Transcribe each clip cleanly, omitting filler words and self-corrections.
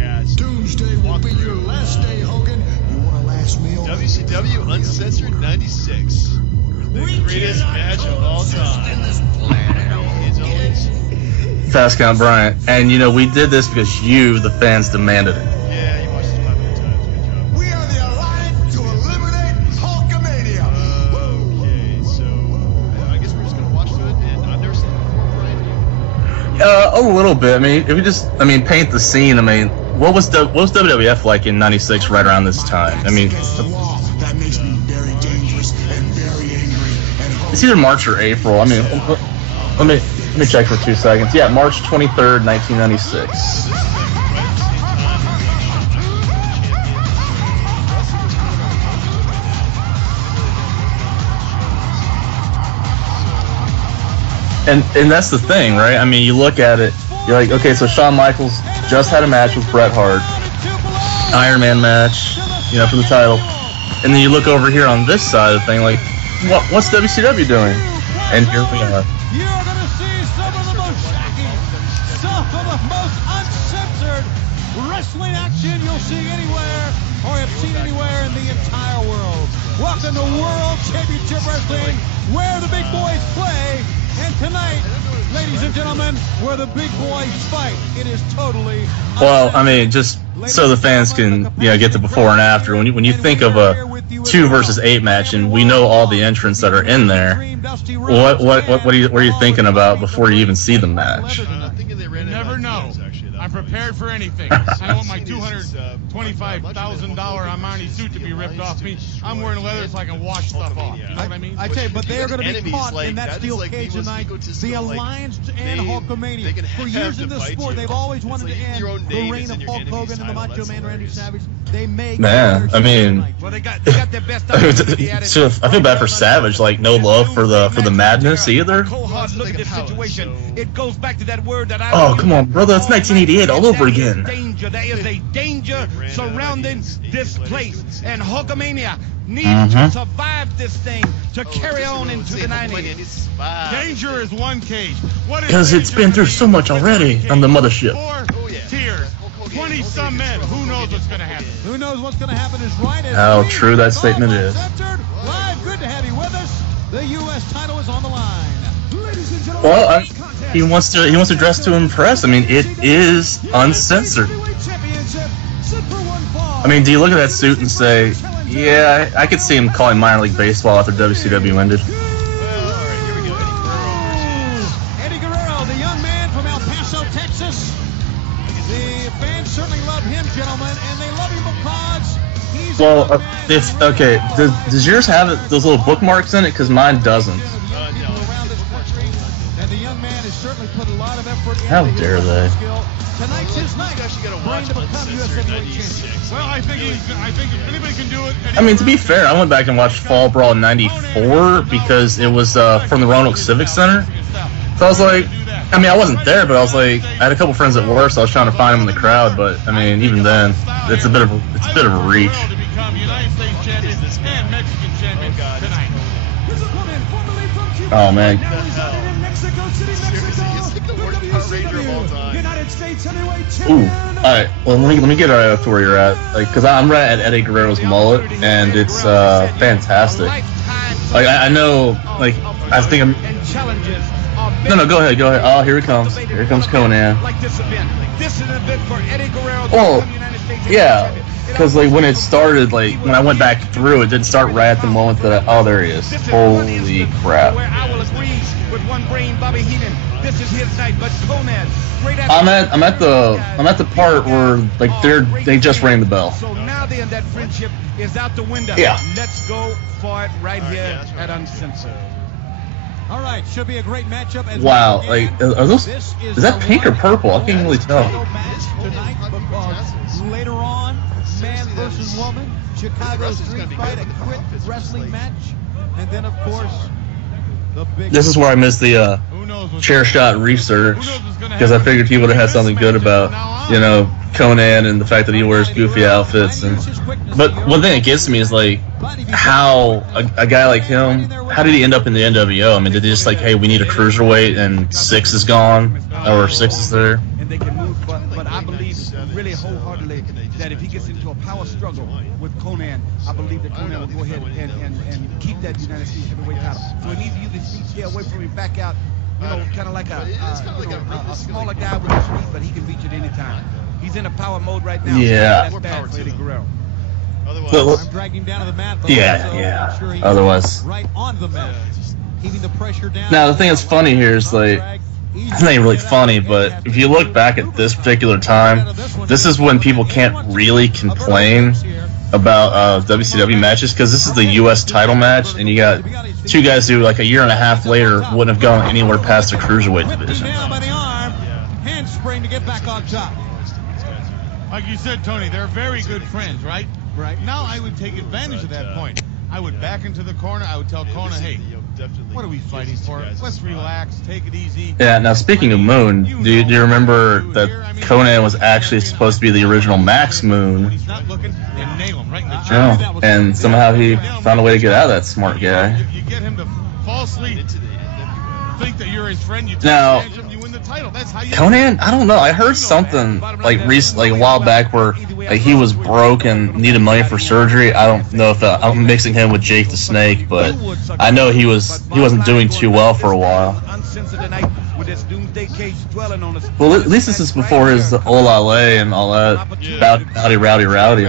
broadcast. Doomsday will be your last day, Hogan. You want a last meal? WCW Uncensored 96. The greatest match of all time. It's always Fast Count Bryant. And, you know, we did this because you, the fans, demanded it. Yeah, you watched this 500 times. Good job. We are the Alliance to eliminate Hulkamania. Okay, so I guess we're just going to watch to it. And I've never seen it before, Brian. A little bit. I mean, if we just, paint the scene. I mean, what was WWF like in '96, right around this time? I mean, That makes me very dangerous and very angry. it's either March or April. I mean, let me check for 2 seconds. Yeah, March 23rd, 1996. And that's the thing, right? I mean, you look at it, you're like, okay, so Shawn Michaels just had a match with Bret Hart, Iron Man match, you know, for the title, and then you look over here on this side of the thing, like, what's WCW doing? And here we are. You're going to see some of the most shocking, some of the most uncensored wrestling action you'll see anywhere or have seen anywhere in the entire world. Welcome to World Championship Wrestling, where the big boys play. And tonight, ladies and gentlemen, where the big boys fight. It is totally well, I mean, just so the fans can, you know, get the before and after. When you think of a 2 versus 8 match, and we know all the entrants that are in there, what are you thinking about before you even see the match? You never know. I'm prepared for anything. I don't want my $225,000 Armani suit to be ripped off me. I'm wearing leather so I can wash stuff off. You know what I mean? I tell you, but they are going to be caught in that steel cage tonight. The Alliance and Hulkamania. For years in this sport, they've always wanted to end the reign of Hulk Hogan and the Macho Man Randy Savage. They may. Man, I mean, Well, they got their best opportunity. so I feel bad for Savage. Like, no love for the madness either. Cold hard look at this situation. It goes back to that word that I. Oh, come on, brother! It's 1988 all over again. There is a danger surrounding this place, and Hulkamania needs to survive this thing to carry on into the 90s. Danger is one cage. Because it's been through so much already on the mothership. 4 tiers, 20-some men. Who knows what's going to happen? Who knows what's going to happen is right. How true that statement is. Live, good to have you with us. The U.S. title is on the line. Ladies and gentlemen, Well, he wants to dress to impress. I mean, it is uncensored. I mean, do you look at that suit and say, yeah, I could see him calling minor league baseball after WCW ended? Eddie Guerrero, the young man from El Paso, Texas. The fans certainly love him, gentlemen, and they love him because he's. Well, does yours have those little bookmarks in it? Because mine doesn't. And the young man has certainly put a lot of effort into How dare they? Tonight's his night. Trying to become U.S. Heavyweight Champion. Well, I think if anybody can do it. I mean, to be fair, I went back and watched Fall Brawl '94 because it was from the Roanoke Civic Center. So I was like, I mean, I wasn't there, but I was like, I had a couple friends at work, so I was trying to find them in the crowd. But I mean, even then, it's a bit of a reach. To become United States champion and Mexican champion tonight. Oh man. Ooh. All right. Well, let me get right up to where you're at, like, because I'm right at Eddie Guerrero's mullet, and it's fantastic. Like I know, like I think I'm. No, go ahead. Oh, here he comes. Here comes Konnan. Well, yeah, because like when it started, like when I went back through, it didn't start right at the moment that oh, there he is. Holy crap! I'm at the part where like they just rang the bell. So now then that friendship is out the window. Yeah. Let's go for it right here at Uncensored. All right, should be a great matchup. As Wow, well. like are those? Is that pink or purple? I can't really tell. Tonight, because later on, man versus woman, Chicago street fight, a quick wrestling match, and then of course the big. This is where I missed the chair shot research because I figured he would have had something good about, you know, Konnan and the fact that he wears goofy outfits. But one thing that gets me is like how a guy like him, how did he end up in the NWO? I mean, did they just like, hey, we need a cruiserweight and 6 is gone or 6 is there? they can move. But I believe really wholeheartedly that if he gets into a power struggle with Konnan, I believe that Konnan will go ahead and keep that United States heavyweight title. So he needs to use his feet, stay away from him, back out, kind of like a smaller guy with his feet, but he can reach at any time. He's in a power mode right now. Yeah. That's bad for Eddie Guerrero. I'm dragging him down to the mat. But Yeah. Sure Otherwise. right on the mat, keeping the pressure down. Now the thing that's funny here is like, it's not even really funny, but if you look back at this particular time, this is when people can't really complain about WCW matches, because this is the U.S. title match, and you got two guys who, like a year and a half later, wouldn't have gone anywhere past the cruiserweight division. Down by the arm, handspring to get back on top. Like you said, Tony, they're very good friends, right? Right. Now I would take advantage of that point. I would back into the corner. I would tell Konnan, hey, what are we fighting for? Let's relax, take it easy. Yeah, now speaking of Moon, do you remember that Konnan was actually supposed to be the original Max Moon? When he's not looking, and nail him right in the chest. Yeah, and somehow he found a way to get out of that smart guy. If you get him to falsely think that you're his friend, you take Now, advantage of him, you win the title. That's how you Konnan, I don't know. I heard something like recently, like a while back, where like he was broke and needed money for surgery. I don't know if I'm mixing him with Jake the Snake, but I know he wasn't doing too well for a while. Well, at least this is before his Olale and all that. Rowdy.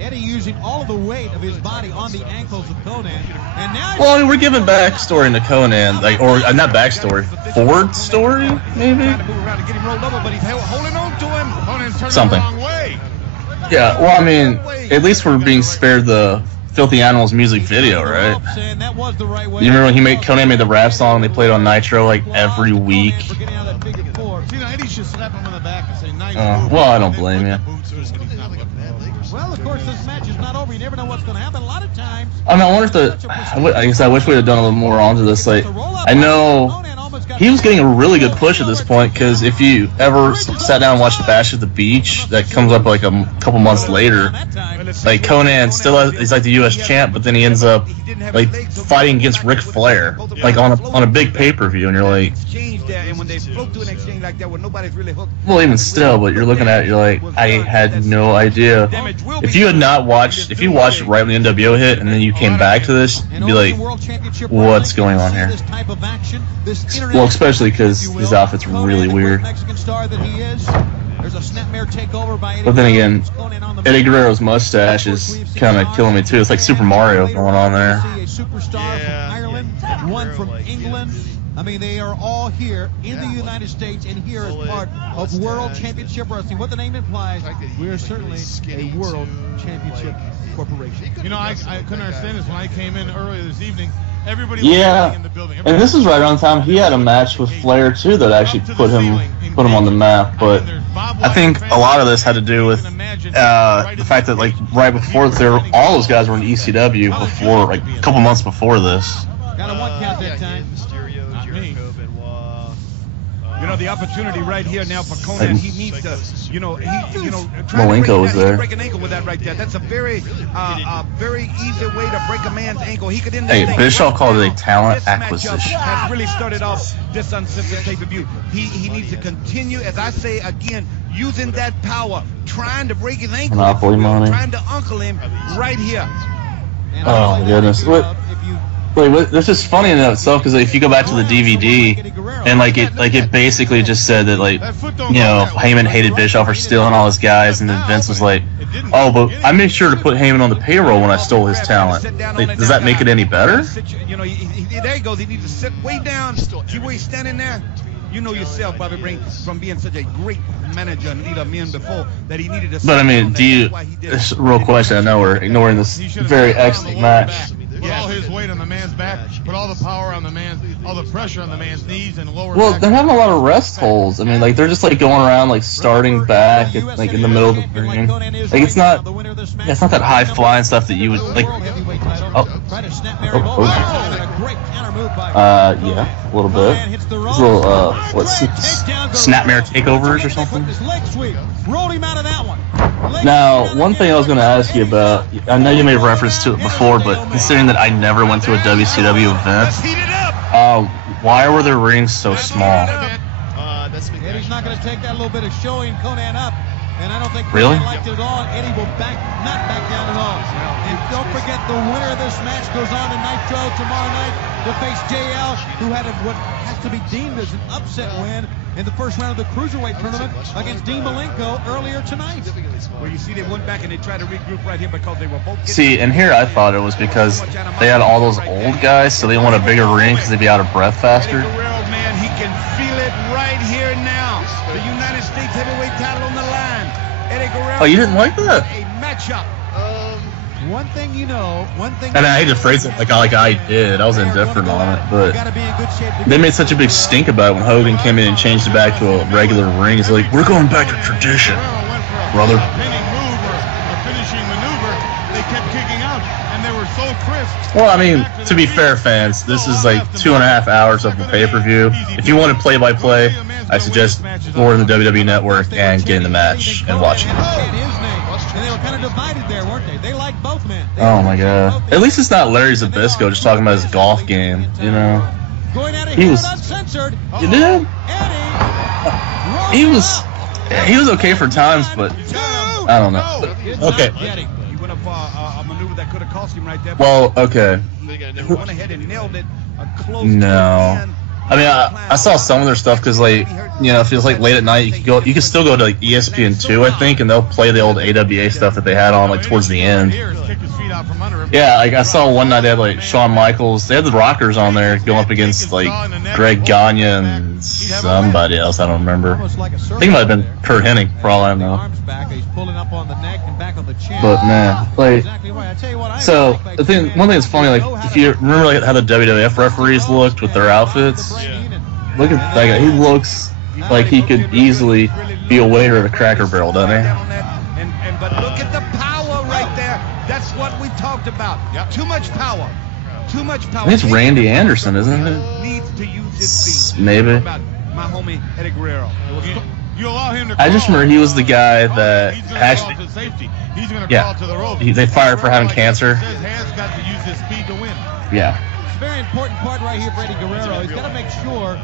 Eddie using all of the weight of his body on the ankles of Konnan, and now. Well, I mean, we're giving backstory to Konnan, like, or not backstory, forward story, maybe. Something. Yeah. Well, I mean, at least we're being spared the Filthy Animals music video, right? You remember when Konnan made the rap song and they played on Nitro like every week? Eddie should slap him on the back and say, nice move. Well, I don't blame you. Well, of course, this match is not over. You never know what's going to happen. A lot of times. I mean, I wonder if I guess I wish we'd have done a little more onto this. Like, I know he was getting a really good push at this point, because if you ever sat down and watched Bash at the Beach, that comes up like a couple months later, like Konnan still he's like the U.S. champ, but then he ends up like fighting against Ric Flair, like on a big pay-per-view, and you're like, well, even still, but you're looking at it, you're like, I had no idea. If you watched it right when the NWO hit, and then you came back to this, you'd be like, what's going on here? Well, especially because his outfit's really weird. But then again, Eddie Guerrero's mustache is kind of killing me too. It's like Super Mario going on there. A superstar from Ireland, one from England. I mean, they are all here in the United States and here as part of World Championship Wrestling. What the name implies, we are certainly a World Championship Corporation. You know, I couldn't understand this when I came in earlier this evening. Everybody Yeah, in the building. and this is right around the time he had a match with Flair too that actually put him on the map. But I think a lot of this had to do with the fact that like right before all those guys were in ECW before, like a couple months before this. Got a 1 count that time. You know, the opportunity right here now for Konnan, he needs to, Malenko was there. Break an ankle with that right there. That's a very easy way to break a man's ankle. He could end Hey, Bischoff called it a talent acquisition. Has really started off this Uncensored pay-per-view. He needs to continue, as I say again, using that power, trying to break his ankle, Monopoly money. trying to uncle him right here. Oh my goodness! This is funny in and of itself, because if you go back to the DVD, and like it basically just said that Heyman hated Bischoff for stealing all his guys, and then Vince was like, oh, but I made sure to put Heyman on the payroll when I stole his talent. Like, does that make it any better? There he goes. He needs to sit way down. See where he's standing there? You know yourself, Bobby Brain, from being such a great manager and leader of men before, that he needed to. But I mean, this real question, I know we're ignoring this very excellent match. Put all his weight on the man's back, put all the power on the man's, all the pressure on the man's knees and lower Well, back. they're having a lot of rest holds. I mean, like, they're just like going around, like starting back, like in the middle of the ring. Like, it's not that high flying stuff that you would like. Yeah, a little bit. It's a little snapmare takeovers or something. Now, one thing I was going to ask you about, I know you made reference to it before, but considering that I never went to a WCW event, why were their rings so small? Eddie's not going to take that little bit of showing Konnan up. And I don't think Really? Konnan liked it at all. Eddie will not back down at all. And don't forget, the winner of this match goes on to Nitro tomorrow night to face JL, who had what has to be deemed as an upset win in the first round of the Cruiserweight tournament against Dean Malenko earlier tonight. Well, you see, they went back and they tried to regroup right here because they were both. See, and here I thought it was because they had all those old guys, so they want a bigger ring because they'd be out of breath faster. Eddie Guerrero, man, he can feel it right here now. The United States heavyweight title on the line. Eddie Guerrero. Oh, you didn't like that? A matchup. One thing you know, And I hate to phrase it like I did. I was indifferent on it, but they made such a big stink about it when Hogan came in and changed it back to a regular ring. He's like, we're going back to tradition, brother. Pinning move or a finishing maneuver, they kept kicking out, and they were so crisp. Well, I mean, to be fair, fans, this is like 2.5 hours of the pay-per-view. If you want to play-by-play, I suggest going to the WWE Network and getting the match and watching it. And they were kind of divided there, weren't they? They liked both men. Oh my god. At least it's not Larry Zbyszko just talking about his golf game, you know. Going at it He here was- at Uncensored. You did? Eddie. He was okay for times, but I don't know. Okay. He went up a maneuver that could have cost him right there. Well, okay. He went ahead and nailed it. Close No. to the end. I mean, I saw some of their stuff because, like, you know, if it was like late at night, you could still go to like ESPN2, I think, and they'll play the old AWA stuff that they had on like towards the end. Yeah, like I saw one night they had like Shawn Michaels, they had the Rockers on there going up against like Greg Gagne and somebody else, I don't remember. I think it might have been Kurt Hennig, for all I know. But man, like, so the thing, one thing that's funny, like if you remember like how the WWF referees looked with their outfits, look at that guy. He looks like he could easily be a waiter at a Cracker Barrel, doesn't he? But look at the power right there. That's what we talked about. Too much power. Too much power. I think it's Randy Anderson, isn't it? Needs to use his feet. Maybe. About my homie Eddie Guerrero. You allow him to I just remember he was the guy that actually, they fired for having cancer. His hands got to use his speed to win. Yeah. It's a very important part right here for Eddie Guerrero. He's got to make sure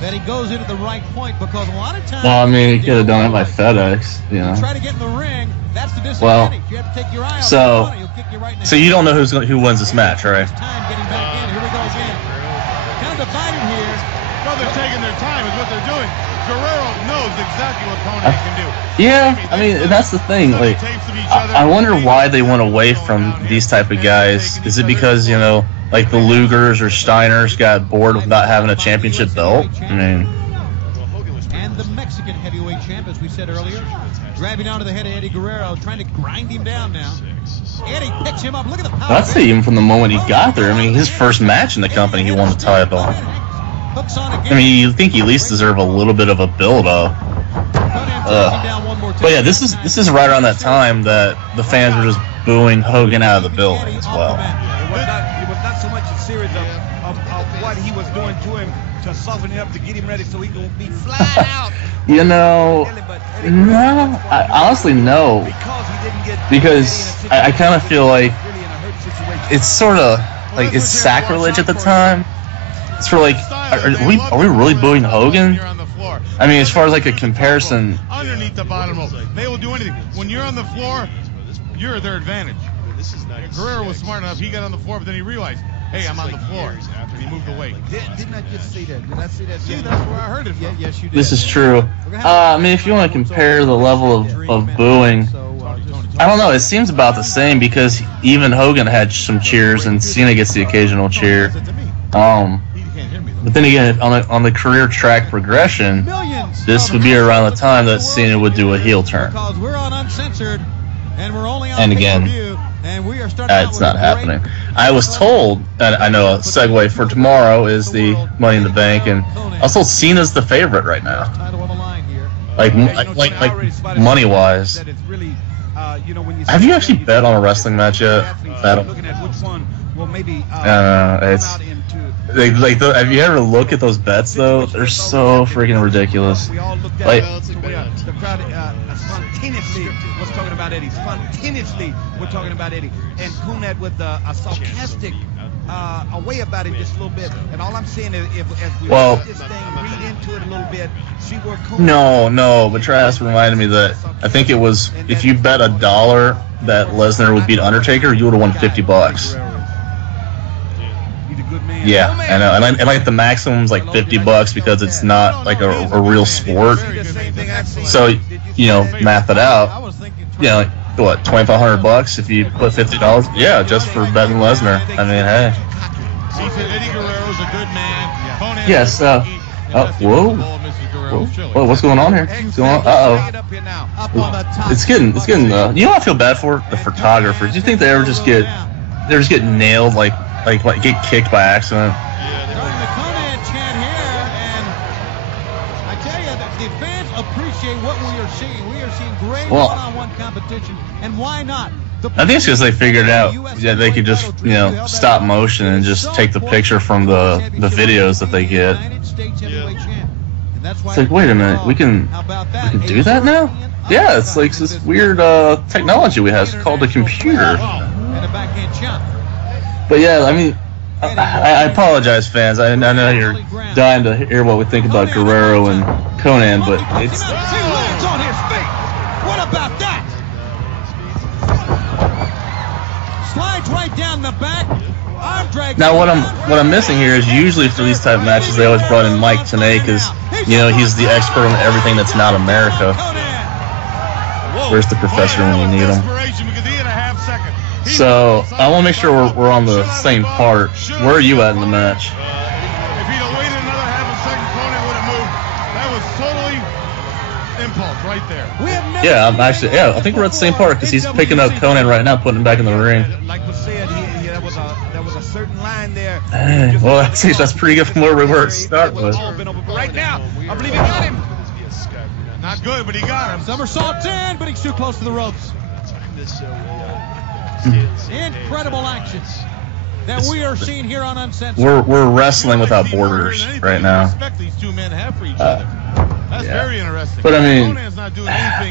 that he goes into the right point because a lot of times. Well, I mean, he could have done it by FedEx, you know. Try to get in the ring. That's the disadvantage. Well, you have to take your eye out so, of the he'll kick you right in the so you don't know who wins this match, right? Time getting back in. Here we go again. Kind of divided here. Well, they're taking their time is what they're doing. Guerrero knows exactly what Konnan can do. Yeah, I mean, that's the thing. Like, I wonder why they went away from these type of guys. Is it because, you know, like the Lugers or Steiners got bored of not having a championship belt? I mean, and the Mexican heavyweight champ, as we said earlier, grabbing onto the head of Eddie Guerrero, trying to grind him down now. Eddie picks him up. Look at the power. I'd say even from the moment he got there. I mean, his first match in the company, he won the title. I mean, you think he at least deserve a little bit of a build-up. But yeah, this is right around that time that the fans were just booing Hogan out of the building as well. It was not so much a series of what he was doing to him to soften him up to get him ready so he gonna be flat out. You know, no, I honestly no, because I kind of feel like it's sort of like it's sacrilege at the time. It's for like, are we really booing Hogan? I mean, as far as like a comparison. Underneath the bottom rope, they will do anything. When you're on the floor, you're their advantage. Guerrero was smart enough. He got on the floor, but then he realized, hey, I'm on the floor. And he moved away. Didn't I just say that? Did I say that? See, that's where I heard it from. Yes, you did. This is true. I mean, if you want to compare the level of booing, I don't know. It seems about the same because even Hogan had some cheers and Cena gets the occasional cheer. But then again, on the career track progression, this would be around the time that Cena would do a heel turn. Because we're on Uncensored, and we're only on And again, and we are starting out it's with not a happening. I was told, and I know a segue for tomorrow is the Money in the Bank, and I was told Cena's the favorite right now. Title on the line here. Like money-wise. Have you actually bet on a wrestling match yet? Looking at which one will maybe it's have you ever looked at those bets though? They're so freaking ridiculous. Like, the crowd spontaneously was talking about Eddie. Spontaneously we're talking about Eddie. And Konnan with a sarcastic a way about it just a little bit. And all I'm saying is, as we read this thing, read into it a little bit, see where No, but Travis reminded me that I think it was if you bet $1 that Lesnar would beat Undertaker, you would have won $50. Yeah, I know, and like the maximum's like $50 because it's not like a real sport. So math it out. Like, what, $2,500 if you put $50? Yeah, just for betting Lesnar. I mean, hey. Eddie Guerrero's a good man. Yes. Whoa, what's going on here? What's going on? It's getting. You know what I feel bad for? The photographers. Do you think they ever just get nailed, like get kicked by accident? Starting the Konnan chant here, and I tell you that the fans appreciate what we are seeing. We are seeing great one-on-one competition, and why not? I think it's because they figured out that they could just, stop motion and just take the picture from the videos that they get. It's like, wait a minute, we can do that now? Yeah, it's like this weird technology we have. It's called a computer. But yeah, I mean, I apologize, fans. I know you're dying to hear what we think about Guerrero and Konnan, but it's. What about that? Slides right down the back. Now what I'm missing here is usually for these type of matches they always brought in Mike Tenay because he's the expert on everything that's not America. Where's the professor when you need him? So I want to make sure we're on the same part. Where are you at in the match? If he'd have waited another half a second, Konnan would have moved. That was totally impulse right there. Yeah, I think we're at the same part because he's picking up Konnan right now, putting him back in the ring. Like was said, there was a certain line there. Well, that's pretty good from where we were to start with. Right now, I believe he got him. Not good, but he got him. Somersaults in, but he's too close to the ropes. Incredible actions that we are seeing here on Uncensored. We're wrestling without borders right now. Respect these two men have for each other. That's very interesting. But I mean,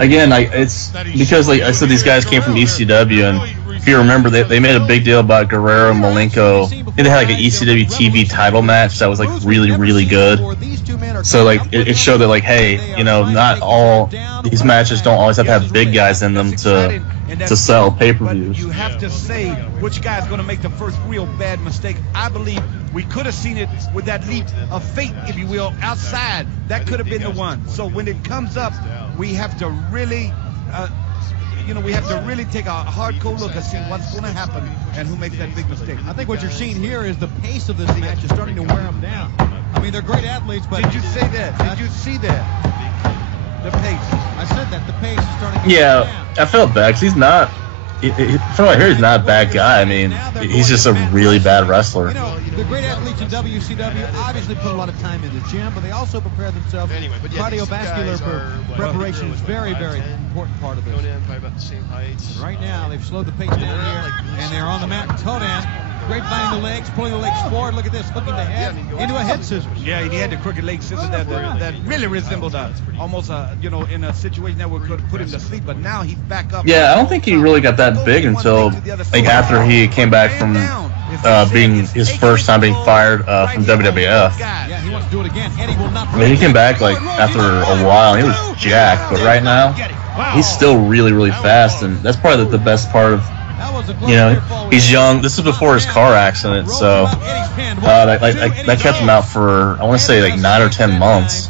again, it's because, like I said, these guys came from ECW, and if you remember, they made a big deal about Guerrero and Malenko. They had like an ECW TV title match that was like really, really good. So like it showed that like, hey, not all these matches don't always have to have big guys in them to sell pay-per-views. You have to say which guy's going to make the first real bad mistake. I believe we could have seen it with that leap of fate, if you will, outside. That could have been the one. So when it comes up, we have to really, take a hardcore look and see what's going to happen and who makes that big mistake. I think what you're seeing here is the pace of this match is starting to wear them down. I mean, they're great athletes, but... Did you say that? Did you see that? The pace. I said that. The pace is starting to wear them down. I felt bad because he's not... From what I hear, he's not a bad guy. I mean, he's just a really bad wrestler. The great athletes in WCW obviously put a lot of time in the gym, but they also prepare themselves. Cardiovascular preparation is very, very important part of this. Right now, they've slowed the pace down here, and they're on the mat. Konnan, great finding the legs, pulling the legs forward. Look at this, hooking the head into a head scissors. Yeah, he had the crooked leg scissors that really resembled almost in a situation that would could put him to sleep. But now he's back up. Yeah, I don't think he really got that big until like after he came back from being his first time being fired from WWF. Yeah, he wants to do it again. Eddie will not. I mean, he came back like after a while. He was jacked, but right now he's still really, really fast, and that's probably the best part of. He's young. This is before his car accident, so that kept him out for I want to say like 9 or 10 months.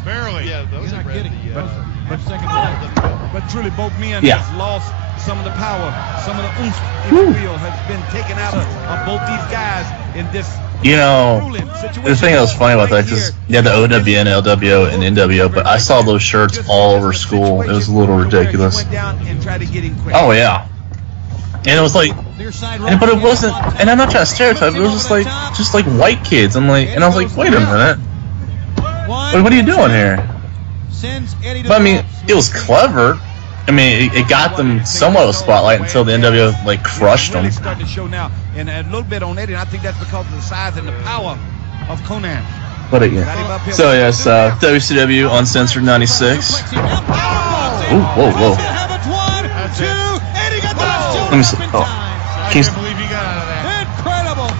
But truly, both men have lost some of the power, some of the oomph, if you will, has been taken out of both these guys in this. The thing that was funny about that is you had the OWN, LWO, and NWO, but I saw those shirts all over school. It was a little ridiculous. Oh yeah. And it was like, but it wasn't. And I'm not trying to stereotype. It was just like white kids. And I was like, wait a minute, what are you doing here? But I mean, it was clever. I mean, it got them somewhat of a spotlight until the NWO like crushed them. Really starting to show now, and a little bit on Eddie. And I think that's because of the size and the power of Konnan. But so yes, WCW Uncensored '96. Ooh, whoa. Let me see. Oh, can you believe he got out of that. Incredible.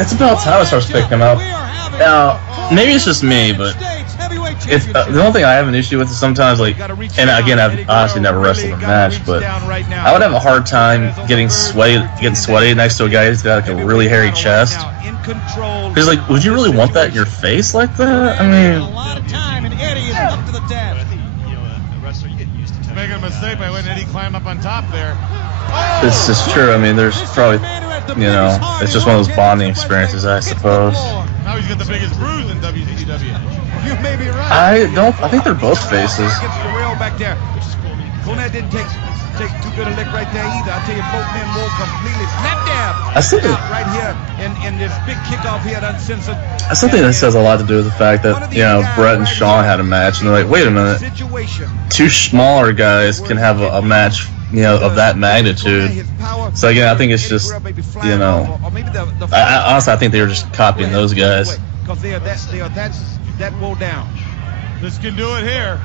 It's about time I start picking him up. Now, maybe it's just me, but if the only thing I have an issue with is sometimes, like, and again, I've honestly never wrestled a match, but I would have a hard time getting sweaty next to a guy who's got like a really hairy chest. Because, like, would you really want that in your face like that? I mean, A lot of time, and Eddie is up to the task. Making a mistake by letting Eddie climb up on top there. this is true. I mean, there's probably, you know, it's just one of those bonding experiences, I suppose. Now he's got the biggest bruise in WCW. You may be right. I think they're both faces. Gets Guerrero back there. Konnan didn't take too good a lick right there either. I tell you, both men will completely snap dab. I still think right here in this big kickoff here at Uncensored. I still think this has a lot to do with the fact that, you know, Brett and Shawn had a match, and they're like, wait a minute, two smaller guys can have a match, you know, of that magnitude. So again, I think it's just, you know, honestly, I think they were just copying those guys. Because they are that well down. This can do it here.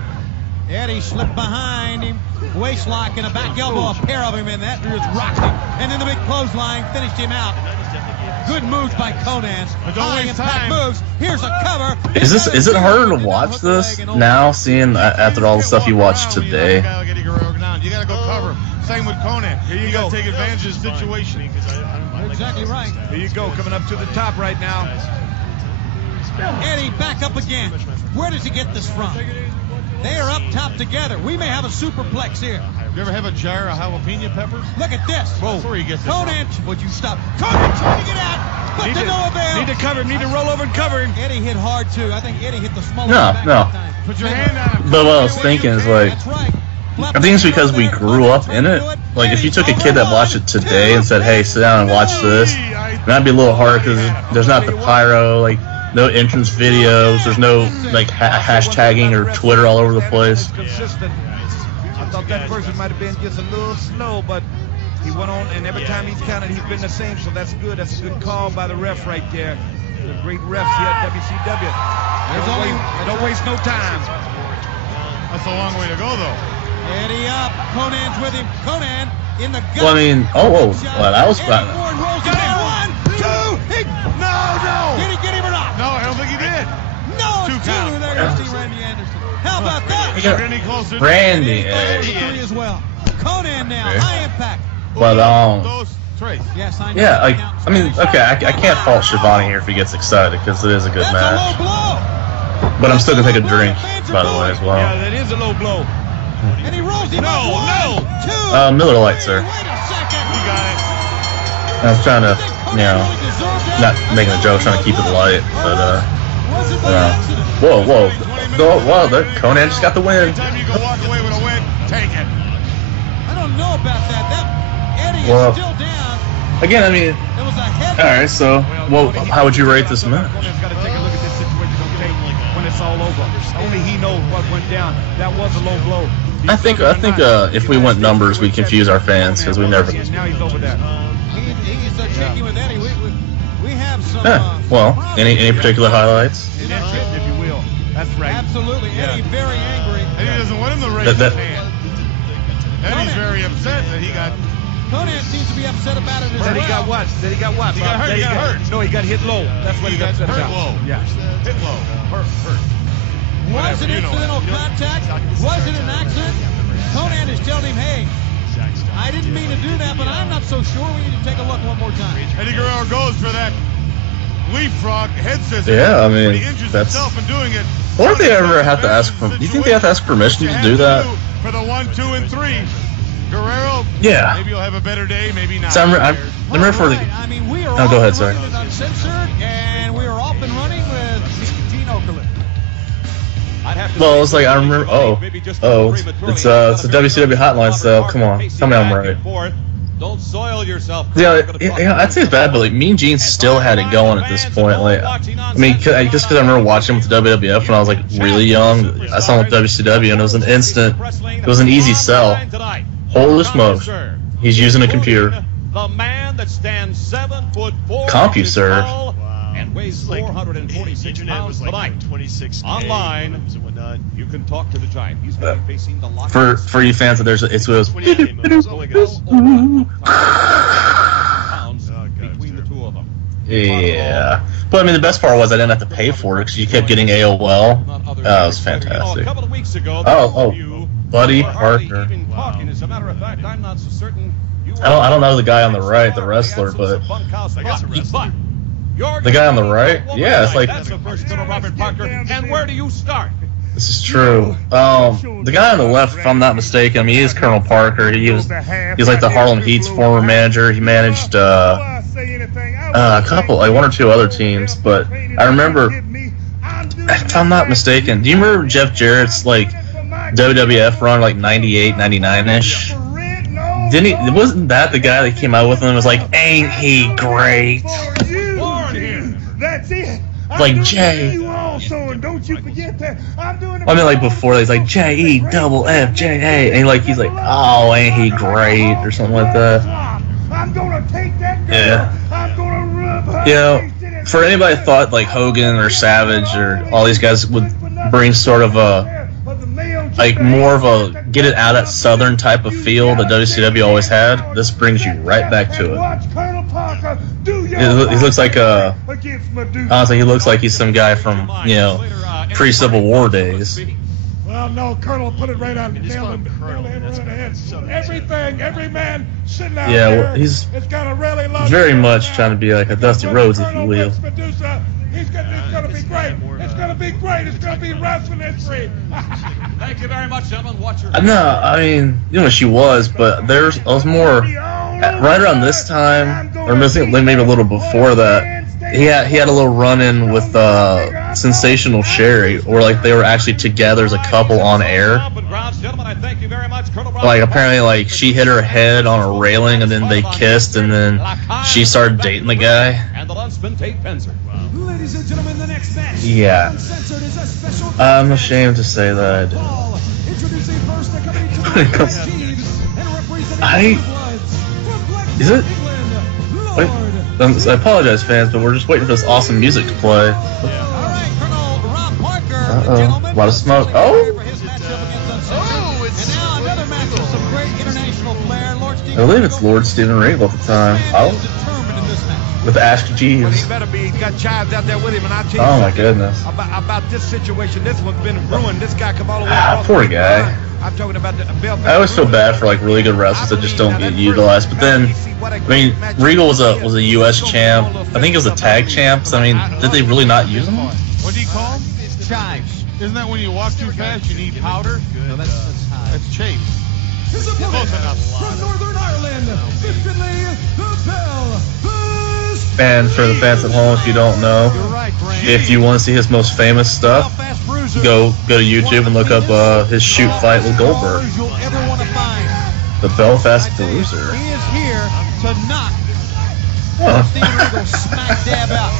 Eddie slipped behind him, waist lock and a back elbow, a pair of him, and that just rocked him. And then the big clothesline finished him out. Good moves by Konnan. But don't waste time. Moves. Here's a cover. Is it harder to watch this now, seeing after all the stuff you watched today? You gotta go cover him. Same with Konnan. You gotta take advantage of the situation. You're exactly right. Here you go, coming up to the top right now. Eddie back up again. Where does he get this from? They are up top together. We may have a superplex here. You ever have a jar of jalapeno peppers? Look at this. That's where he gets it Konnan, would you stop? Konnan trying to get out, but to no avail. Need to cover him. Need to roll over and cover him. Eddie hit hard too. I think Eddie hit the smaller No. back that time. Put your hand on him. But what I was thinking is, like, That's right. I think it's because we grew up in it. Like, if you took a kid that watched it today and said, hey, sit down and watch this, that'd be a little hard because there's not the pyro, like, no entrance videos, there's no, like, hashtagging or Twitter all over the place. Consistent. I thought that person might have been just a little slow, but he went on, and every time he's counted, he's been the same, so that's good. That's a good call by the ref right there. The great refs here at WCW. Don't waste no time. That's a long way to go, though. Eddie up. Conan's with him. Konnan in the gut. Well, I mean, well, that was... Eddie Ward rolls him down. 1, 2. No! Did he get him or not? No, I don't think he did. No, it's 2. count. There goes Steve Randy Anderson. How about that? Get any closer. Randy. There's a 3 as well. Konnan now. Okay. High impact. But, Those trays. Yes, I know. yeah, like, I mean, okay, I can't fault Shivani here if he gets excited, because it is a good That's match. a low blow. But I'm still going to take a drink, by the way, as well. Yeah, that is a low blow. And he rolls him up. 1, 2. Miller Lite, sir. Wait a second. You got it. I was trying to, you know, not making a joke, trying to keep it light, but, Was it by accident? whoa, Konnan just got the win. Anytime you can walk away with a win, take it. I don't know about that. Eddie Well, is still down. Again, I mean, It was a head. all right, so, well, how would you rate this match? Konnan's got to take a look at this situation, okay, when it's all over. Only he knows what went down. That was a low blow. I think if we went numbers, we'd confuse our fans, because we never... Now he's over there. He's shaky with Eddie. We have some. Well, problems. any particular highlights? An entrance, if you will. That's right. Absolutely. Eddie very angry. Eddie doesn't want him to raise That- his hand. Eddie's very upset that he got... Konnan seems to be upset about it as That well. he got what? That he got what? He got hurt. He got hurt. No, he got hit low. That's what he got upset hurt about. low. Yeah. Hit low. Hurt. Was it Whatever, you know. incidental contact? Was it an accident? Konnan is telling him, hey, I didn't mean to do that, but I'm not so sure. We need to take a look one more time. Eddie Guerrero goes for that leapfrog head scissors. Yeah, I mean, But he injures that's- himself in doing it. I wonder if they ever have to ask do you think they have to ask permission to do that? For the 1, 2, and 3. Guerrero, Yeah. maybe you'll have a better day, maybe not. So I remember for the... Right. I mean, we are No, off go ahead, and sorry. running with Uncensored, and we are off and running with Gene Okerlund. Well, it's like, I remember... it's a WCW hotline, so come on. Tell me I'm right. Don't soil yourself. Yeah, I'd say it's bad, but like Mean Gene still had it going at this point. Like, I mean, just because I remember watching him with the WWF when I was like really young, I saw him with WCW, and it was an instant. It was an easy sell. Holy smokes, he's using a computer. The man that stands 7'4" CompuServe. tall and weighs 446 pounds tonight. 26 Online, and whatnot. you can talk to the Giant. He's going to be facing the lock. For you fans, it's those. pounds Oh, God. between the two of them. Yeah. But I mean, the best part was I didn't have to pay for it because you kept getting AOL. It was fantastic. Buddy Parker. As a matter of fact, I'm not so certain. I don't know the guy on the right, the wrestler, but the guy on the right, yeah, it's like That's the first little Robert Parker. And where do you start? this is true. The guy on the left, if I'm not mistaken, I mean, he is Colonel Parker. He's like the Harlem Heat's former manager. He managed a couple, like one or two other teams, but I remember, if I'm not mistaken, do you remember Jeff Jarrett's like WWF run, like 98, 99-ish? Wasn't that the guy that came out with him and was like, ain't he great? That's it. Like Jay. Don't you forget that. I'm doing it. I mean, like before, he's like JEFFJA, and he's like, oh, ain't he great, or something like that. I'm gonna take that girl. Yeah. I'm gonna rub her. You know, for anybody that thought like Hogan or Savage or all these guys would bring sort of a like more of a get it out at Southern type of feel that WCW always had, this brings you right back to it. He looks like honestly, he looks like he's some guy from, you know, pre-Civil War days. Well, no, Colonel, put it right on the nail in the head. Everything, every man sitting out there. Well, he's got a really very much trying to be like a Dusty Rhodes, if you will. It's gonna be great. It's gonna be great. It's gonna be wrestling history. Thank you very much, gentlemen. Watch your... No, I mean, you know, she was, but I was more right around this time, or maybe a little before that. He had a little run-in with Sensational Sherry, where like they were actually together as a couple on air. Like apparently, like she hit her head on a railing, and then they kissed, and then she started dating the guy. And the Lunchman Tate Penzer. Ladies and gentlemen, the next match. Yeah. Uncensored is a special I'm ashamed to say that I did. Introducing first the coming to the Chiefs and representing Is it? Wait, I apologize, fans, but we're just waiting for this awesome music to play. All right, Colonel Rob Parker, A lot of smoke. Oh! And now another match with some great international flair. Lord Stephen I believe it's Lord Steven Regal at the time. Oh, determined in this match. with Ask Jeeves. He's got chives out there with him, and I tell you Oh my goodness. about this situation. This one's been ruined. This guy come all the way Ah, across poor the guy. line. I'm talking about the Belfast. I always feel bad for like really good wrestlers that just don't get utilized. But then, I mean, Regal was a U.S. champ. I think it was a tag champ. So I mean, did they really not use him? What do you call them? Chives. Isn't that when you walk too fast, you need powder? No, that's high. That's chafe. His opponent Close enough. from Northern Ireland, Finley the Bell. And for the fans at home, if you don't know, if you want to see his most famous stuff, go to YouTube and look up his shoot fight with Goldberg. You'll ever want to find. The Belfast Bruiser. He is here to knock Huh. Steven Regal smack dab out.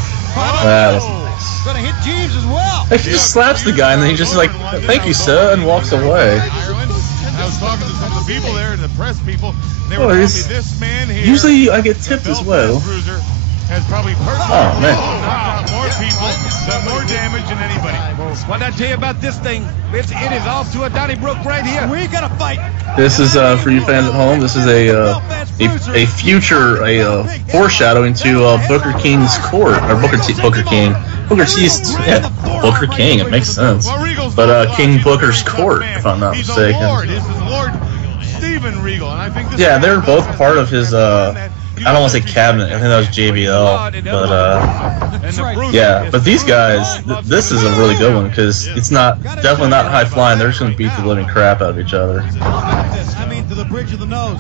That was nice. Gonna hit Jeeves as well. Like, he just slaps the guy and then he just like, thank you, sir, and walks away. Ireland. I was talking to some of the people there, and the press people. And they were Oh, telling me he's- this man here. Usually I get tipped as well. Bruiser has probably personally Oh, man. knocked out more people, done more damage than anybody. What I tell you about this thing? It is off to a Donnybrook right here. We gotta fight. This is for you fans at home. This is a future foreshadowing to Booker King's court or Booker T's Booker King. It makes sense. But King Booker's court, if I'm not He's a mistaken. Lord. This is Lord Steven Regal, and I think this. Yeah, they're both part of his. I don't want to say cabinet. I think that was JBL, but yeah. But these guys, this is a really good one because it's definitely not high flying. They're just gonna beat the living crap out of each other. I mean, to the bridge of the nose.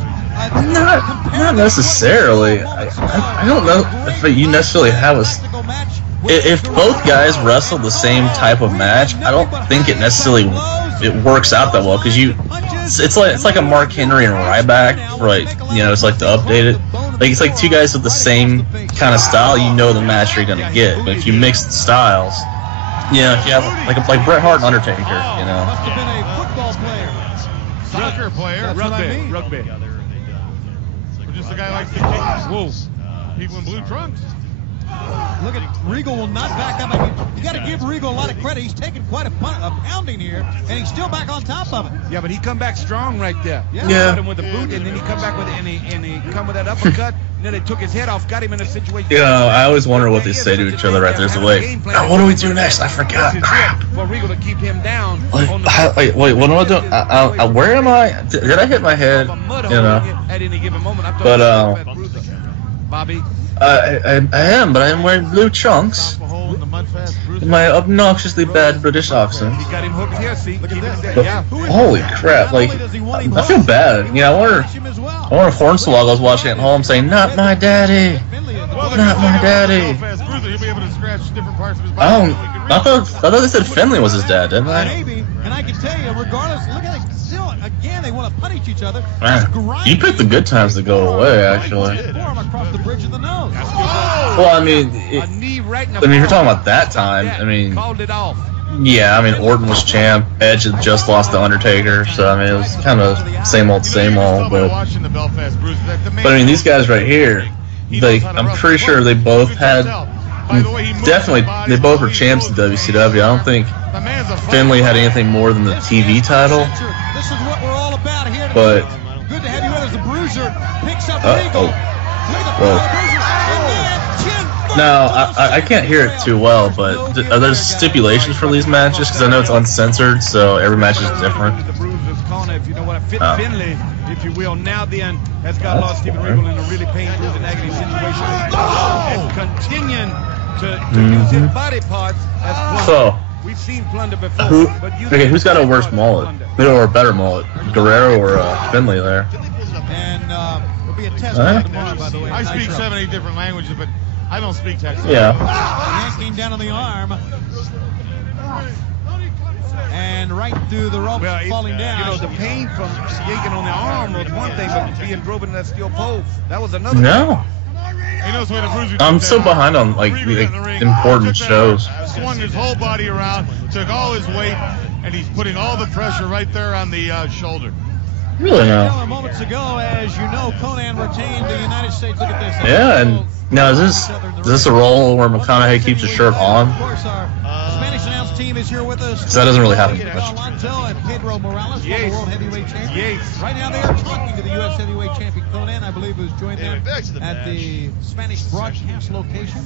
Not necessarily. I don't know if you necessarily have a. If both guys wrestle the same type of match, I don't think it necessarily works out that well because it's like a Mark Henry and Ryback, right? You know, it's like to update it. Like it's like two guys with the same kind of style, you know the match you're gonna get. But if you mix the styles, you know, if you have like Bret Hart and Undertaker, you know. Must have been a football player. Soccer player, Rugby. or just a guy like to kick people in blue trunks. Look at Regal will not back up. I mean, you got to give Regal a lot of credit. He's taken quite a pounding here, and he's still back on top of it. Yeah, but he come back strong right there. Yeah. Got him with the boot, and then he come back with and he come with that uppercut. And then they took his head off, got him in a situation. You know, I always wonder what they say to each other right there. So wait, what do we do next? I forgot. Crap. For Regal to keep him down. Wait, what am I doing? Where am I? Did I hit my head? You know. At any given moment. But Bobby. I am, but I am wearing blue chunks. In my obnoxiously bad British accent. He got him hooked here, see? Look at this. Yeah. Holy crap, like, I feel bad. Yeah, I wonder if Hornswoggle was watching at home saying, "Not my daddy. Not my daddy." I thought they said Finley was his dad, didn't they? Maybe, and I can tell you, regardless, look at it. Still, again, they want to punish each other. You picked the good times to go away, actually. Across the bridge of the nose. Well, I mean, if you're talking about that time, I mean, yeah, I mean, Orton was champ, Edge had just lost to Undertaker, so I mean, it was kind of same old, but I mean, these guys right here, I'm pretty sure they both had, definitely, they both were champs in WCW. I don't think Finley had anything more than the TV title. This is what we're all about here. But good to have you with us. The Bruiser picks up Regal. Now, I can't hear it too well, but are there stipulations for these matches? Because I know it's uncensored, so every match is different. If you know what, Finley, if you will, now then has got lost Steven Regal in a really painful and agony situation. And continuing to use his body parts as plunder. So, we've seen plunder before. who's got a worse mullet? Or a better mullet? Guerrero or Finley there? And it'll be a test tomorrow, by the way. I speak 7, 8 different languages, but I don't speak Texas. Yeah. Yanking down on the arm. And right through the rope, falling down. You know, the pain from yanking on the arm was one thing, but being driven in that steel pole, that was another No. I'm so behind on like important shows. Swung his whole body around, took all his weight, and he's putting all the pressure right there on the shoulder. Really now. Moments ago, as you know, Konnan retained the United States. Look at this. Yeah, and now is this a role where McConaughey keeps his shirt on? Of course, our Spanish announce team is here with us. So that doesn't really happen much. Alonso and Pedro Morales, former world heavyweight champion. Right now they are talking to the U.S. heavyweight champion Konnan, I believe, who's joined them at the Spanish broadcast location.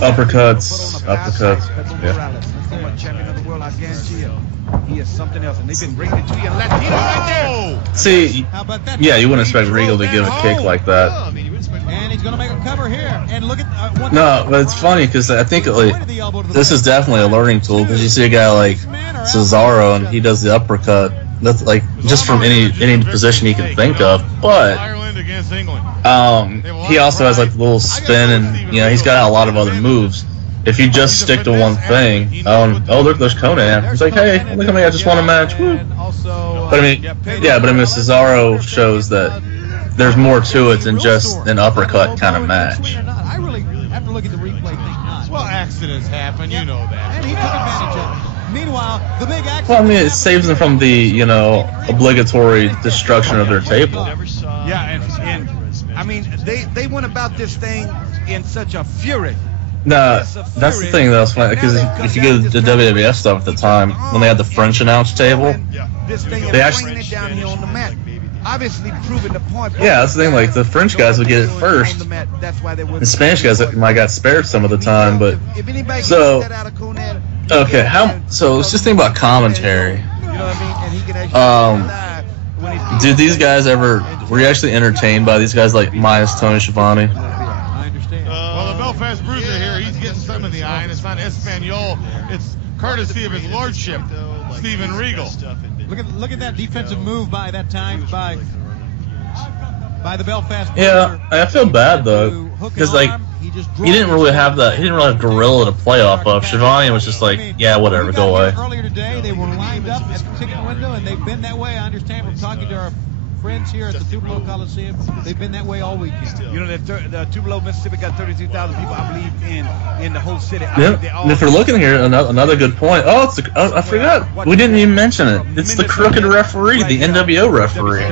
Uppercuts. Yeah. Former champion of the world, I guarantee you. He is something else, and they've been bringing it to you. Latino right there. See, yeah, you wouldn't expect Regal to give a kick like that. And he's going to make a cover here. And look at no, but it's funny because I think this is definitely a learning tool because you see a guy like Cesaro and he does the uppercut. That's like just from any position he can think of, but he also has like the little spin and he's got a lot of other moves. If you just stick to one thing, oh look, there's Konnan. He's like, hey, look at me, I just won a match. Woo. But I mean, Cesaro shows that there's more to it than just an uppercut kind of match. I really have to look at the replay. Well, accidents happen, you know that. And he took advantage of it. Meanwhile, the big accident. Well, I mean, it saves them from the obligatory destruction of their table. Yeah, and I mean, they went about this thing in such a fury. Nah, that's the thing that was funny, because if you go to the WWF stuff at the time, when they had the French announce table, they actually down here on the mat. Obviously proving the point. Yeah, that's the thing, like the French guys would get it first. The Spanish guys might got spared some of the time, but so let's just think about commentary. Did these guys were you actually entertained by these guys like minus Tony Schiavone? Well, the Belfast Bruiser here, he's getting some in the eye, and it's not Espanol. It's courtesy of his lordship, Steven Regal. Look at that defensive move by that time by the Belfast Bruiser. Yeah, I feel bad though, because like he didn't really have Gorilla to play off of. Schiavone was just like, yeah, whatever, go away. Earlier today, they were lined up at the ticket window, and they've been that way. I understand from talking to our friends here at the Tupelo Coliseum, they've been that way all weekend. You know, the Tupelo, Mississippi got 32,000 people, I believe, in the whole city. Yep. And if we're looking here, another good point. Oh, I forgot. We didn't even mention it. It's the crooked referee, the NWO referee.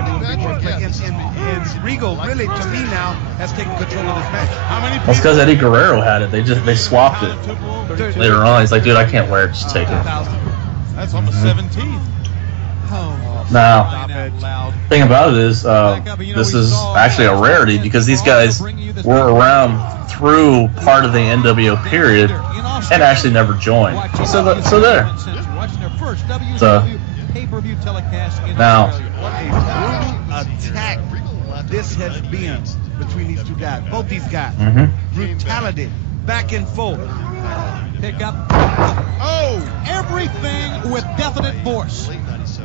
Regal really, to me now, has taken control of this match. How many Well, it's because Eddie Guerrero had it. They swapped it later on. He's like, dude, I can't wear it. Just take it. That's almost 17. Now, thing about it is, this is actually a rarity because these guys were around through part of the NWO period and actually never joined. So there. So now, attack this has been between these two guys, both these guys. Brutality, back and forth. Pick up. Oh! Everything with definite force.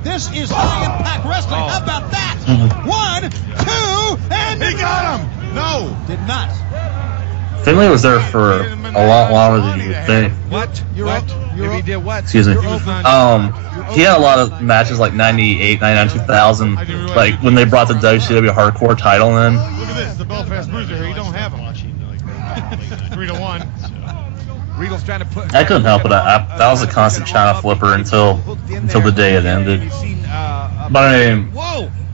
This is high impact wrestling. How about that? 1, 2, and he got him. No, did not. Finley was there for a lot longer than you would think. What? You're up. If he did what? Excuse me. He had a lot of matches like 98, 99, 2000, like when they brought the WCW Hardcore title in. Look at this, the Belfast Bruiser here. You don't have him. 3-1. Regal's trying to put. I couldn't help it. That was a constant China flipper until the day it ended. But I mean,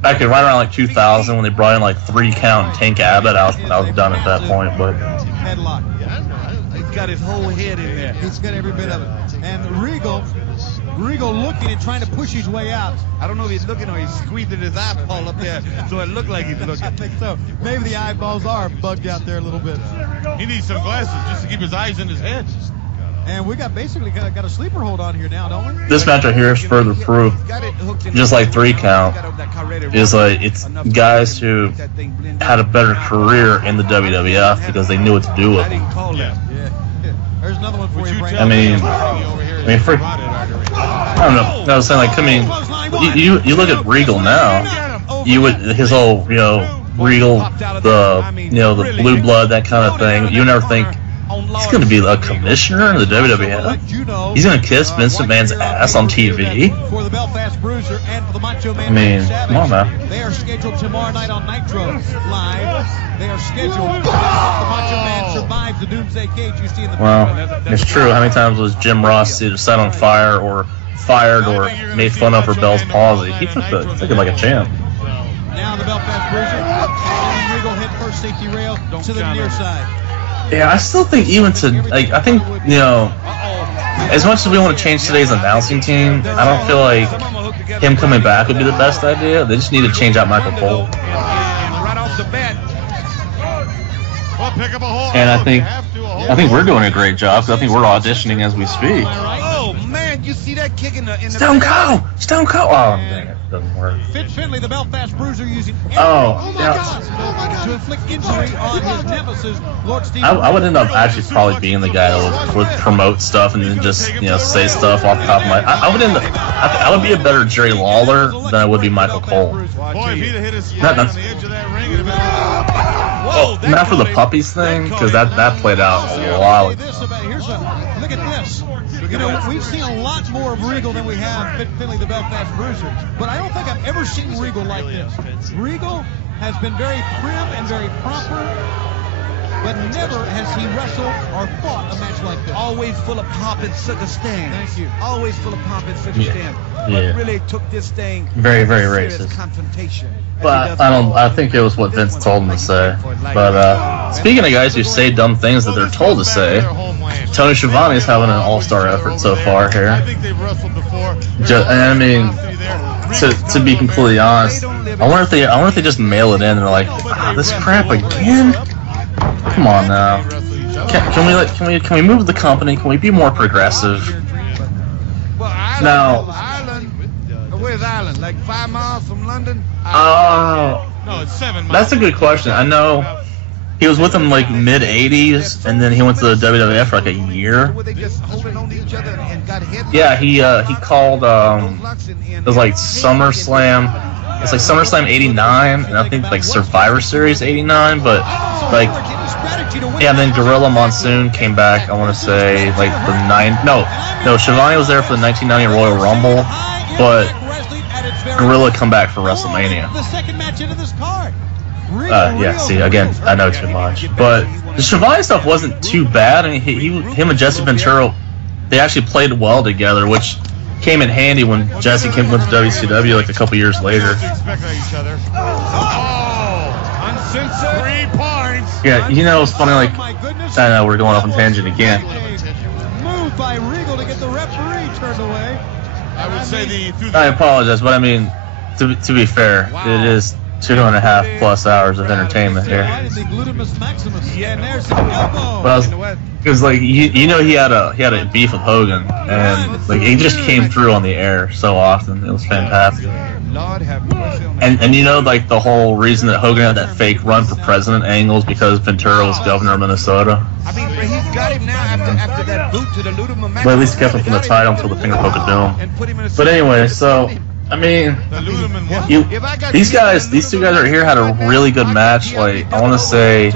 back in right around like 2000 when they brought in like 3 count and Tank Abbott, I was done at that point. But headlock. He's got his whole head in there. He's got every bit of it. And Regal looking and trying to push his way out. I don't know if he's looking or he's squeezing his eyeball up there, so it looked like he's looking. I think so. Maybe the eyeballs are bugged out there a little bit. He needs some glasses just to keep his eyes in his head. And we got a sleeper hold on here now, don't we? this match right here is further proof. Just like 3 count is like it's guys who had a better career in the WWF because they knew what to do with them. There's another one for you, Brandon. I mean, I don't know. I was saying, like, I mean, you look at Regal now. You would his whole, Regal, the blue blood, that kind of thing. You never think he's going to be a commissioner in the WWF. He's going to kiss Vince McMahon's ass on TV. For the Belfast Bruiser and for the Macho Man. I mean, come on now. They are scheduled tomorrow night on Nitro Live. They are scheduled. The Macho Man survives the Doomsday Cage you see in the. Well, it's true. How many times was Jim Ross either set on fire or fired or made fun of for Bell's palsy? He took it like a champ. Now the Belfast Bruiser. Regal hit first safety rail to the near side. Yeah, I still think even to, like, I think, as much as we want to change today's announcing team, I don't feel like him coming back would be the best idea. They just need to change out Michael Cole. Right off the bat. And I think we're doing a great job, because I think we're auditioning as we speak. Oh, man, you see that kick in the Stone Cold! Stone Cold! Oh, dang it. Doesn't work. Fitz Finlay, the Belfast Bruiser, using to inflict injury on his nemesis, Lord Steve. I would end up actually probably being the guy that would promote stuff and then just say stuff off the top of my. I would be a better Jerry Lawler than I would be Michael Cole. Boy, if he'd have hit his spot on the edge of that ring, it'd have been. Not for the puppies thing, because that played out a while ago. Look at this. We've seen a lot more of Regal than we have Fitz Finlay, the Belfast Bruiser. But I don't think I've ever seen Regal like this. Regal has been very prim and very proper, but never has he wrestled or fought a match like this. Always full of pomp and circumstance. Thank you. Always full of pomp and circumstance. Yeah. Really took this thing very, very serious racist. Confrontation. But I think it was what Vince told him to say. But speaking of guys who say dumb things that they're told to say, Tony Schiavone is having an all-star effort so far here. I think they've wrestled before. I mean, to be completely honest, I wonder if they just mail it in and they're like, this crap again? Come on now. Can we move the company? Can we be more progressive? Now. Where's Ireland? Like 5 miles from London? No, it's 7 miles. That's a good question. I know he was with them like mid-'80s, and then he went to the WWF for like a year. Were they just holding on to each other and got hit? Yeah, he called it was like SummerSlam. It's like SummerSlam '89, and I think like Survivor Series '89. But like, yeah, and then Gorilla Monsoon came back. I want to say like the No, Schiavone was there for the 1990 Royal Rumble, but Gorilla come back for WrestleMania. The second match into this card. Yeah, see, again, I know too much. But the Schiavone stuff wasn't too bad. I mean, him and Jesse Ventura, they actually played well together, which came in handy when Jesse went to WCW like a couple years later. Uncensored. 3 points. Yeah, you know, it's funny, like, I know we're going off on tangent again. Move by Regal to get the referee turned away. I would say I apologize, but I mean, to be fair, it is 2.5+ hours of entertainment here. But because like you know he had a beef with Hogan, and like he just came through on the air so often. It was fantastic. And you know, like the whole reason that Hogan had that fake run for president angle is because Ventura was governor of Minnesota. I mean, but he's got him now after that boot to the Ludum. But at least he kept him from the title until the finger poke of doom. But anyway, so I mean, these two guys right here had a really good match. Like I want to say,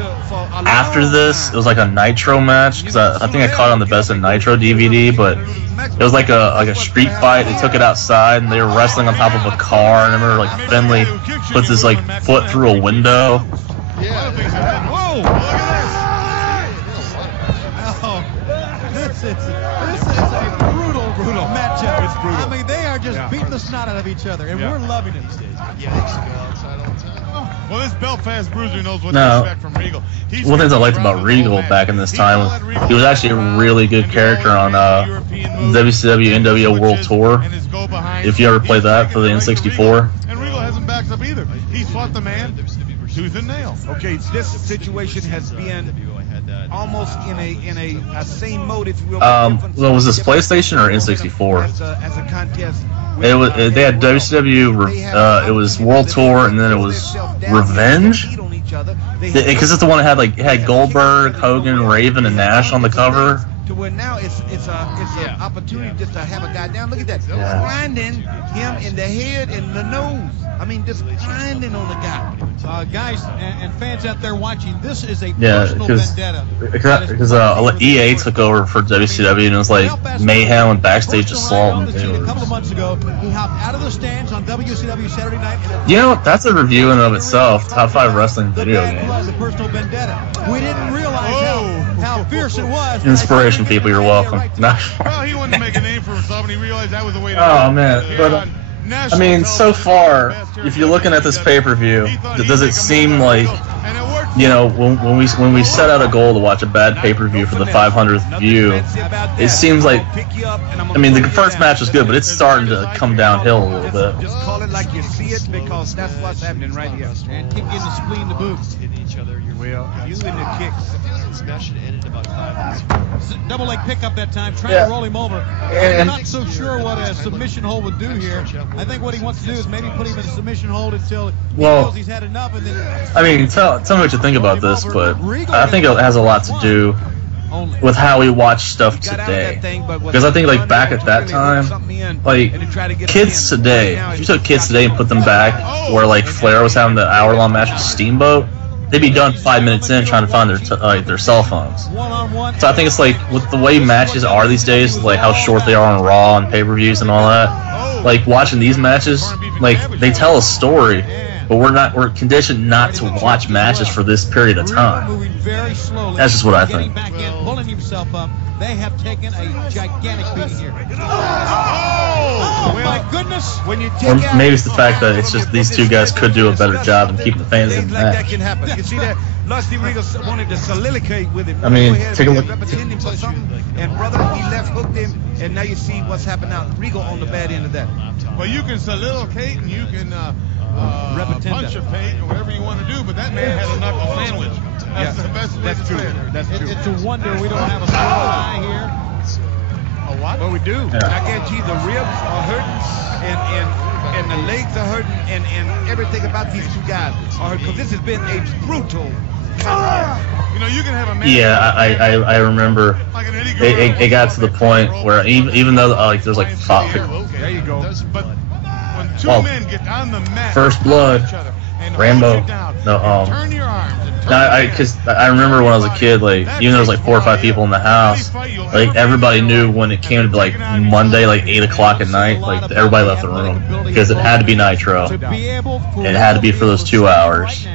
after this, it was like a Nitro match because I think I caught it on the Best of Nitro DVD, but it was like a street fight. They took it outside and they were wrestling on top of a car. And I remember like Finlay puts his like foot through a window. Whoa! This is a brutal matchup. It's brutal. I mean, they are just beating the snot out of each other, and we're loving it these days. Well, this Belfast bruiser knows what No. to expect from Regal. One of the things I liked about Regal back in this time was he was actually a really good character on WCW NWO World Tour. If you ever played that for the N64. And Regal hasn't backed up either. He's fought the man tooth and nail. Okay, this situation has been almost in a same mode, if you will. Well, was this PlayStation or N64? As a contest. It was. They had WCW. It was World Tour, and then it was Revenge. Because it's the one that had it had Goldberg, Hogan, Raven, and Nash on the cover. To where now it's an opportunity just to have a guy down. Look at that, grinding him in the head and the nose. I mean, just grinding on the guy. Guys and fans out there watching, this is a personal vendetta. Because EA took over for WCW, and it was like mayhem and backstage assault. A couple of months ago, he hopped out of the stands on WCW Saturday Night. You know, that's a review in and of itself. Top 5 wrestling video games. The personal vendetta. We didn't realize how fierce it was. Inspiration, people, you're welcome. Well, he wanted to make a name for himself, and he realized that was the way to Oh, man. But, I mean, so far, if you're looking at this pay-per-view, does it seem like, you know, when we set out a goal to watch a bad pay-per-view for the 500th view, it seems like, I mean, the first match was good, but it's starting to come downhill a little bit. Just call it like you see it, because that's what's happening right here. And kick in the spleen, the boots. Well, you in the kicks. Double leg pickup that time, trying to roll him over. I'm not so sure what a submission hold would do here. I think what he wants to do is maybe put him in a submission hold until he feels he's had enough. And then, I mean, tell me what you think about this, but I think it has a lot to do with how we watch stuff today. Because I think, like, back at that time, like, kids today, if you took kids today and put them back where, like, Flair was having the hour-long match with Steamboat, they'd be done 5 minutes in trying to find their cell phones. So I think it's like with the way matches are these days, like how short they are on Raw and pay-per-views and all that. Like watching these matches, like they tell a story, but we're conditioned not to watch matches for this period of time. That's just what I think. Pulling himself up. They have taken a gigantic beating here. Oh my goodness! When you or maybe it's the fact that it's just these two guys could do a better job in keeping the fans in the match. That can happen. You see that? Lusty Regal wanted to soliloquy with him. I mean, take a look. Represent him for something, and brother, he left hooked him, and now you see what's happened now. Regal on the bad end of that. Well, you can solilocate and you can punch a paint or whatever you want to do, but that man had a knuckle sandwich. That's the best way to say it. That's true. It's a wonder we don't have a guy here. A what? Well, we do. Yeah. I guarantee the ribs are hurting, and the legs are hurting, and everything about these two guys are hurting, because this has been a brutal. You know, you can have a man. Yeah, I remember. It got to the point where even though like there's like five. There you go. But when two men get on the mat, First Blood, Rambo. No, turn your arms. because I remember when I was a kid, like even though there was like 4 or 5 people in the house, like everybody knew when it came to like Monday, like 8 o'clock at night, like everybody left the room because it had to be Nitro. It had to be for those 2 hours,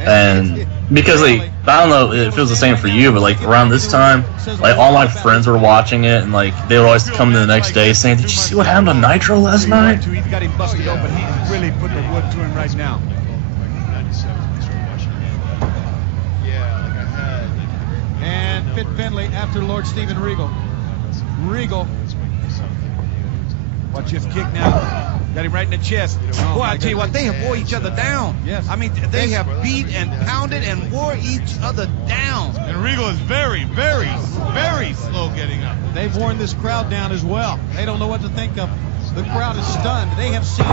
and because like I don't know if it was the same for you, but like around this time, like all my friends were watching it, and like they would always come in the next day saying, "Did you see what happened on Nitro last night?" He's got him busted open. He's really putting the wood to him right now. Fit Finlay after Lord Steven Regal. Regal. Watch his kick now. Got him right in the chest. Boy, I tell you what, they have wore each other down. Yes. I mean, they have beat and pounded and wore each other down. And Regal is very, very, very slow getting up. They've worn this crowd down as well. They don't know what to think of. The crowd is stunned. They have seen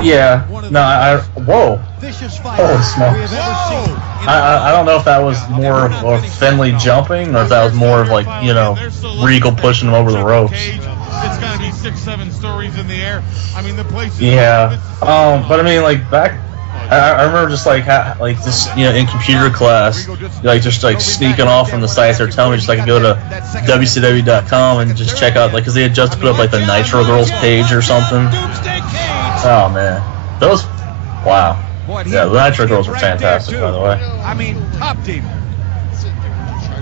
one of the whoa. vicious fights Holy smokes. we have ever seen. I don't know if that was more of Finlay jumping or if that was more of like, you know, Regal pushing him over the ropes. It's got to be 6-7 stories in the air. I mean, the place is... Yeah. But I mean, like, back... I remember just like just, you know, in computer class, like just like sneaking off from the sites they're telling me just like go to WCW.com and just check out, like, because they had just put up like the Nitro Girls page or something. Oh man, those, wow. Yeah, the Nitro Girls were fantastic, by the way. I mean, top team.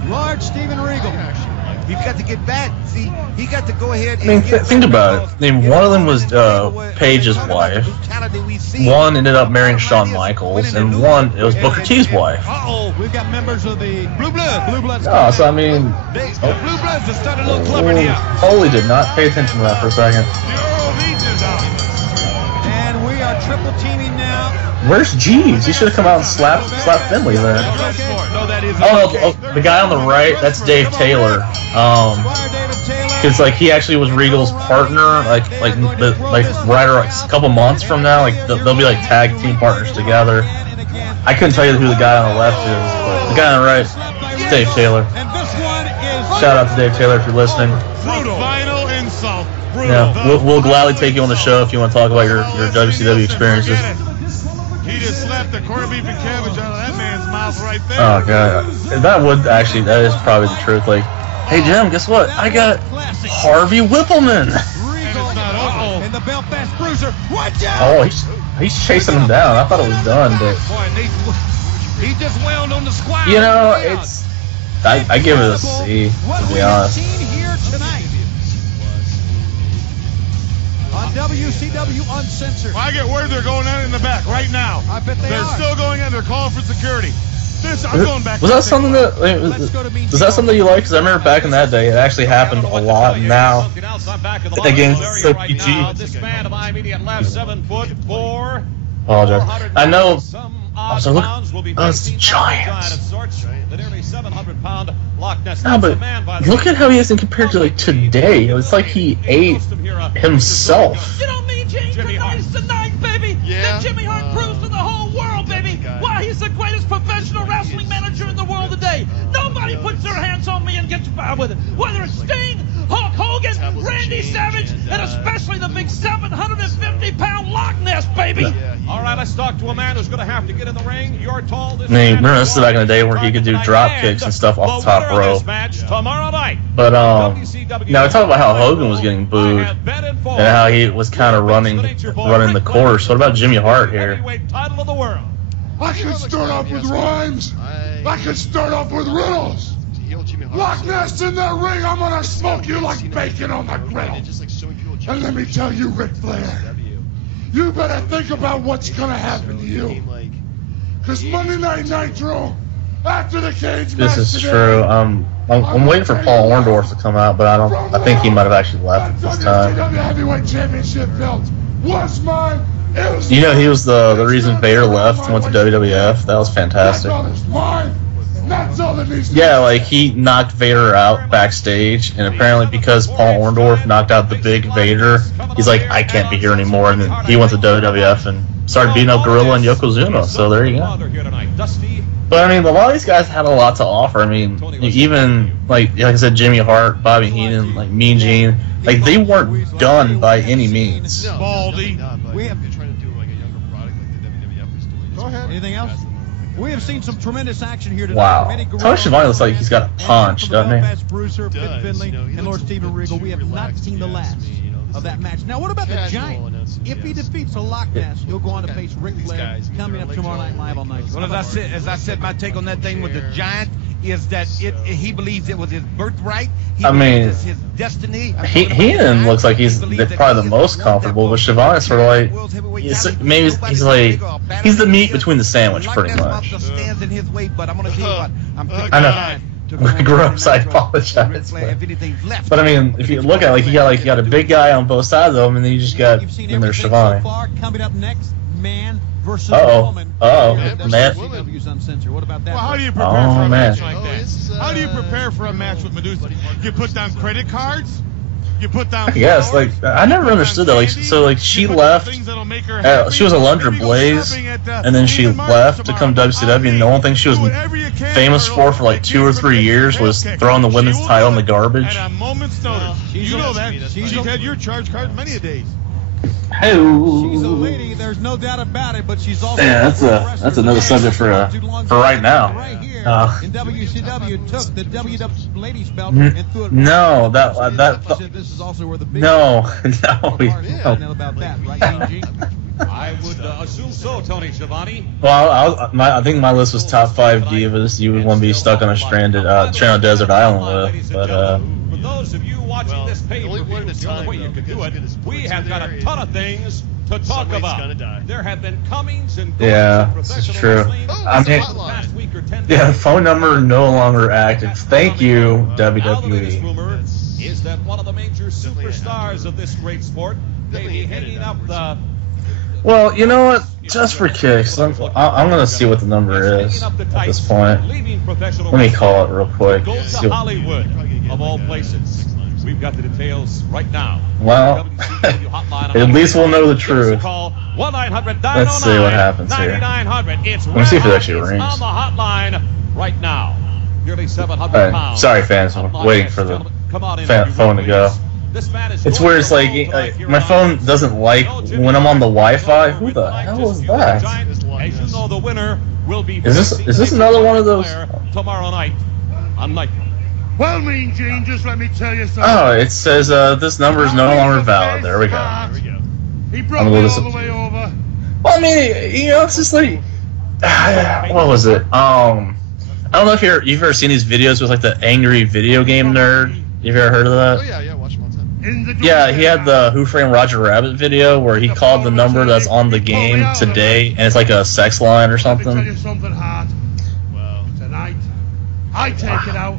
Lord Steven Regal. He's got to get back. See, he got to go ahead and think about it. I mean, one of them was Paige's wife. One ended up marrying Shawn Michaels, and one, it was Booker T's wife. Uh-oh, we've got members of the Blue Bloods. No, so I mean, Blue Bloods have started a little clubbing here. Holy did not pay attention to that for a second. And we are triple teaming now. Where's Jeeves? He should have come out and slapped Finlay then. Oh, the guy on the right, that's Dave Taylor. Because like he actually was Regal's partner, like right around a couple months from now, like they'll be like tag team partners together. I couldn't tell you who the guy on the left is, but the guy on the right is Dave Taylor. Shout out to Dave Taylor if you're listening. Final insult. Yeah, we'll gladly take you on the show if you want to talk about your WCW experiences. He just slapped the corned beef and cabbage out of that man's mouth right there. Oh god, that is probably the truth. Like, hey Jim, guess what? I got Harvey Whippleman. And the Belfast Bruiser. Watch out! Oh, he's chasing him down. I thought it was done, but he just wailed on the squad. you know, it's I give it a C, to be honest. Here tonight on WCW Uncensored. I get word they're going out in the back right now. I bet they're still going in. They're calling for security. I'm going back. Was that something that was that something you liked? Because I remember back in that day, it actually happened a lot. And now, again, it's so PG. This man of immediate left, 7'4". Apologize. I know. So look, it's giants. No, but look at how he is compared to like today. It's like he ate himself. You know me, James, tonight's the night, baby. That Jimmy Hart proves to the whole world, baby. Why, he's the greatest professional wrestling manager in the world today. Nobody puts their hands on me and gets by with it. Whether it's Sting, Hulk Hogan, Randy Savage, and especially the big 750-pound Loch Ness, baby. All right, let's talk to a man who's going to have to get in the ring. You're tall. I mean, remember this is back in the day where he could do drop kicks and stuff off the top rope. Tomorrow night. But now we talk about how Hogan was getting booed and how he was kind of running the course. What about Jimmy Hart here? I could start off with rhymes. I could start off with riddles. Loch Ness in that ring, I'm gonna smoke you like bacon on the griddle. And let me tell you, Ric Flair, you better think about what's gonna happen to you. Because Monday Night Nitro, after the cage match This is today, true. I'm waiting for Paul Orndorff to come out, but I think he might have actually left this time. WCW Heavyweight Championship belt was mine. You know, he was the reason Vader left and went to WWF. That was fantastic. Yeah, like he knocked Vader out backstage, and apparently because Paul Orndorff knocked out the big Vader, he's like, I can't be here anymore, and then he went to WWF and started beating up Gorilla and Yokozuna. So there you go. But I mean, a lot of these guys had a lot to offer. I mean, even like I said, Jimmy Hart, Bobby Heenan, like Mean Gene, like they weren't done by any means. Baldy. We have Go ahead. Anything else? We have seen some tremendous action here tonight. Wow. Tony Schiavone looks like he's got a punch, doesn't he? Belfast Bruiser, Fit Finlay, and Lord Steven Regal. We have not seen the last of that match. Now, what about the Giant? If he defeats a Loch Ness, he'll go on to face Ric Flair coming up tomorrow night live on Nitro. Well, as I said, my take on that thing with the Giant is that he believes it was his birthright. I mean, it's his destiny. Heenan looks like he's probably the most comfortable, but Schiavone is sort of like he's the meat between the sandwich, pretty much. Stands in his way, but I'm gonna tell you what, I'm I know. Gross, I apologize. But I mean, if you look at it, like you got a big guy on both sides of them, and then you just got in there Shivani. Coming up next, man versus woman. Man. WCW Uncensored. What about that? Well, how do you prepare for a match like that? How do you prepare for a match with Medusa? You put down credit cards? You put down. Yes, like I never understood that. Like, so like she left. She was a Lunder Blaze, and then she left to come WCW. And the only thing she was famous for like 2 or 3 years was throwing the women's title in the garbage. At a moment's notice, you know that she's had your charge card many a days. She's a lady, there's no doubt about it, but she's also that's another subject for right now. Right here in WCW took the WW ladies belt and threw it. No, This is also where the big no. about that, right, Gene? I would assume so, Tony Schiavone. Well, I think my list was top 5 divas you would want to be stuck on a stranded desert island with, but For those of you watching this pay-per-view, the only way you can do it, we have got a ton of things to talk about. There have been comings and goings in professional wrestling. I mean, Past week or 10 yeah, days. phone number no longer active. Thank you, WWE. Rumor is that one of the major superstars of this great sport may be hanging up the. Well, you know what? Just for kicks, I'm gonna see what the number is at this point. Let me call it real quick. Goes to Hollywood, of all places. We've got the details right now. Well, at least we'll know the truth. Let's see what happens here. Let me see if it actually rings. On the hotline right now. Nearly 700 pounds. Sorry, fans. I'm waiting for the phone to go. It's weird. It's like my phone doesn't like when I'm on the Wi-Fi. Who the hell is that? As you know, the winner will be. Is this another one of those? Tomorrow night on Night. Well, Mean Gene, just let me tell you something. Oh, it says this number is no longer valid. There we go. He brought me all the way over. Well, I mean, you know, it's just like, what was it? I don't know if you've ever seen these videos with like the angry video game nerd. You've ever heard of that? Oh yeah, watch them all the time. Yeah, he had the Who Framed Roger Rabbit video where he called the number that's on the game today, and it's like a sex line or something. Let me tell you something hard. Well, tonight, I take it out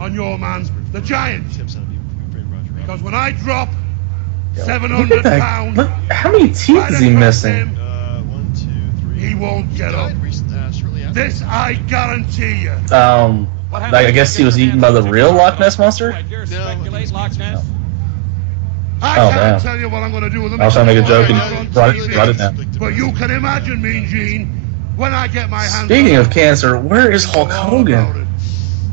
on your man, the Giant. Because when I drop 700 pounds, how many teeth is he missing? 1, 2, 3. He won't get up. This I guarantee you. I guess he was eaten by the real Loch Ness Monster? I can't tell you what I'm going to do with him. I was trying to make a joke and brought it down. But you can imagine, Mean Gene, when I get my hands. Speaking of cancer, where is Hulk Hogan?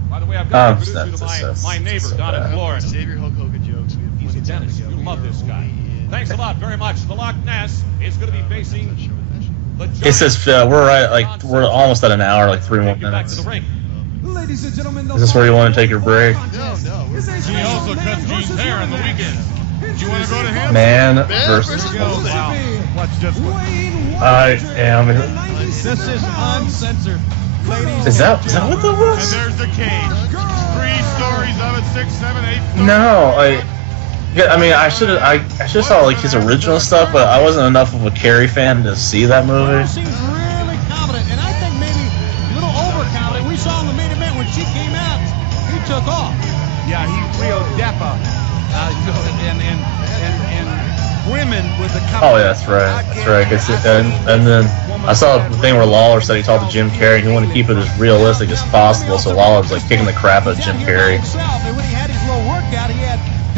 By the way, I've got to introduce my neighbor down in Florida. Save your Hulk Hogan jokes. He's a dentist. You love this guy. Thanks a lot very much. The Loch Ness is going to be facing the Giant. It says we're almost at an hour, like 3 more minutes. Ladies and gentlemen, Is this where you want to take your break? No. He also cuts Gene's hair on the weekend. Do you want to go to him? Man versus Wow. Watch this one. I am. This is Uncensored. Ladies Is that what that And was? there's the cage. 3 stories of it, 6, 7, 8. No, I mean, I should saw like his original stuff, but I wasn't enough of a Carrie fan to see that movie. seems really confident, and I think maybe a little overconfident. We saw in the main event when she came out, he took off. Yeah, he's real dapper. And women with the Oh yeah, that's right. And then I saw the thing where Lawler said he talked to Jim Carrey and he wanted to keep it as realistic as possible. So Lawler was like kicking the crap out of Jim Carrey.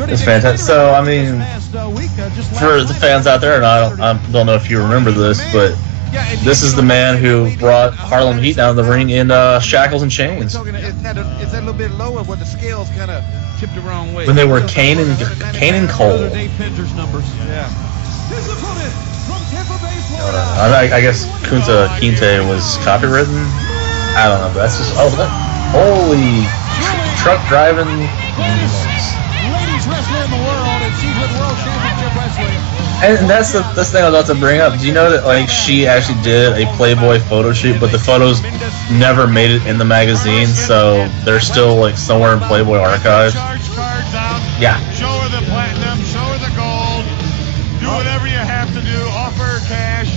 It's fantastic. So I mean, for the fans out there, and I don't know if you remember this, but this is the man who brought Harlem Heat down to the ring in shackles and chains. It's that a little bit lower where the scales kind of tipped the wrong way. When they were Kane and Cole. I guess Kunta Kinte was copywritten. I don't know, but that's just holy truck driving. Ladies wrestler in the world, and she's with World Championship Wrestling. And that's the thing I was about to bring up. Do you know that like she actually did a Playboy photo shoot, but the photos never made it in the magazine, so they're still like somewhere in Playboy archives. Yeah. Show her the platinum, show her the gold, do whatever you have to do, offer her cash,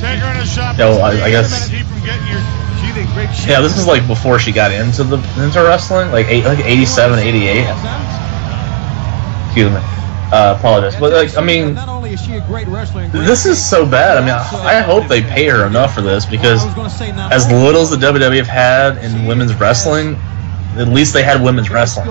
take her in a shop. Yeah, well, I guess. Keep from getting your, she She's in great shape. Yeah, this is like before she got into wrestling, like 87, 88. Excuse me. Apologize, but like, I mean, not only is she a great wrestler, this is so bad. I mean, I hope they pay her enough for this, because as little as the WWF had in women's wrestling, at least they had women's wrestling.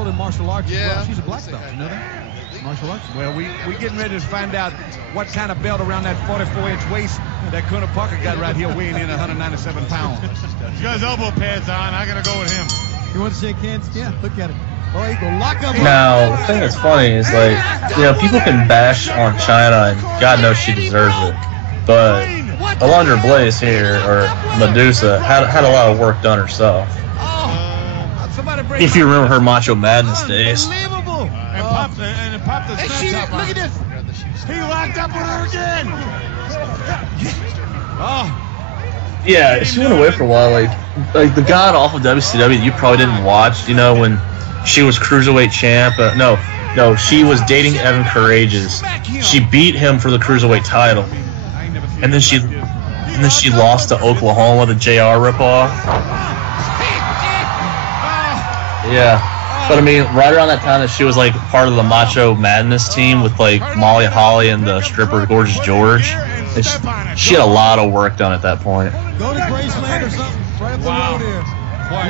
Yeah, she's a black belt. You know that? Martial arts. Well, we getting ready to find out what kind of belt around that 44-inch waist that Konnan Parker got right here, weighing in 197 pounds. He's got his elbow pads on. I gotta go with him. You want to shake hands? Yeah, look at it. Oh, he go lock up. Now, the thing that's funny is, like, you know, people can bash on Chyna, and God knows she deserves it. But Alundra Blaze here, or Medusa, had a lot of work done herself. If you remember her Macho Madness days. Unbelievable. And popped the snap top on. Look at this. He locked up with her again. Oh. Yeah, she went away for a while. Like the god awful WCW that you probably didn't watch. You know, when she was cruiserweight champ. No, she was dating Evan Courageous. She beat him for the cruiserweight title, and then she lost to Oklahoma, the JR ripoff. Yeah. But I mean, right around that time that she was like part of the Macho Madness team with like Molly Holly and the stripper Gorgeous George, and she had a lot of work done at that point. Go to Graceland or something. Right up the road here.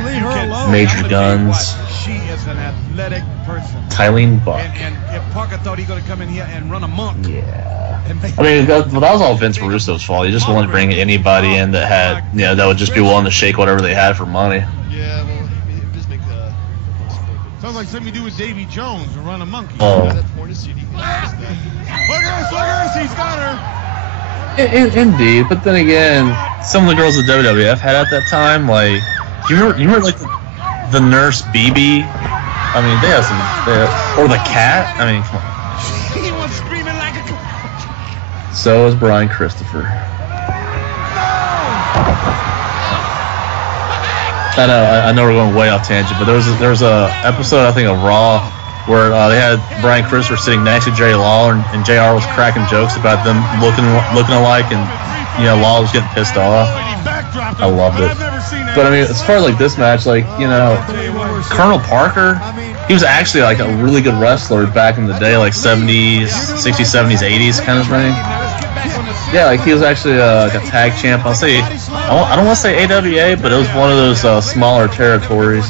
Leave her alone. Major Guns. She is an athletic person. Tylene Buck. And if Parker thought he was going to come in here and run amok. Yeah. I mean, that was all Vince Russo's fault. He just wanted to bring anybody in that had, you know, that would just be willing to shake whatever they had for money. Yeah, well, it just makes sounds like something you do with Davy Jones and run a monkey. Oh. Look at this, he's got her. Indeed, but then again, some of the girls that WWF had at that time, like, you remember like the nurse BB? I mean, they have some, or the cat. I mean, come on. He was screaming like a. So is Brian Christopher. I know we're going way off tangent, but there was a episode, I think, of Raw where they had Brian Christopher sitting next to Jerry Lawler, and JR was cracking jokes about them looking alike, and you know, Lawler was getting pissed off. I loved it. But I mean, as far as like this match, like, you know, Colonel Parker, he was actually like a really good wrestler back in the day, like 70s, 60s, 70s, 80s kind of thing. Yeah, like he was actually like a tag champ. I don't want to say AWA, but it was one of those smaller territories.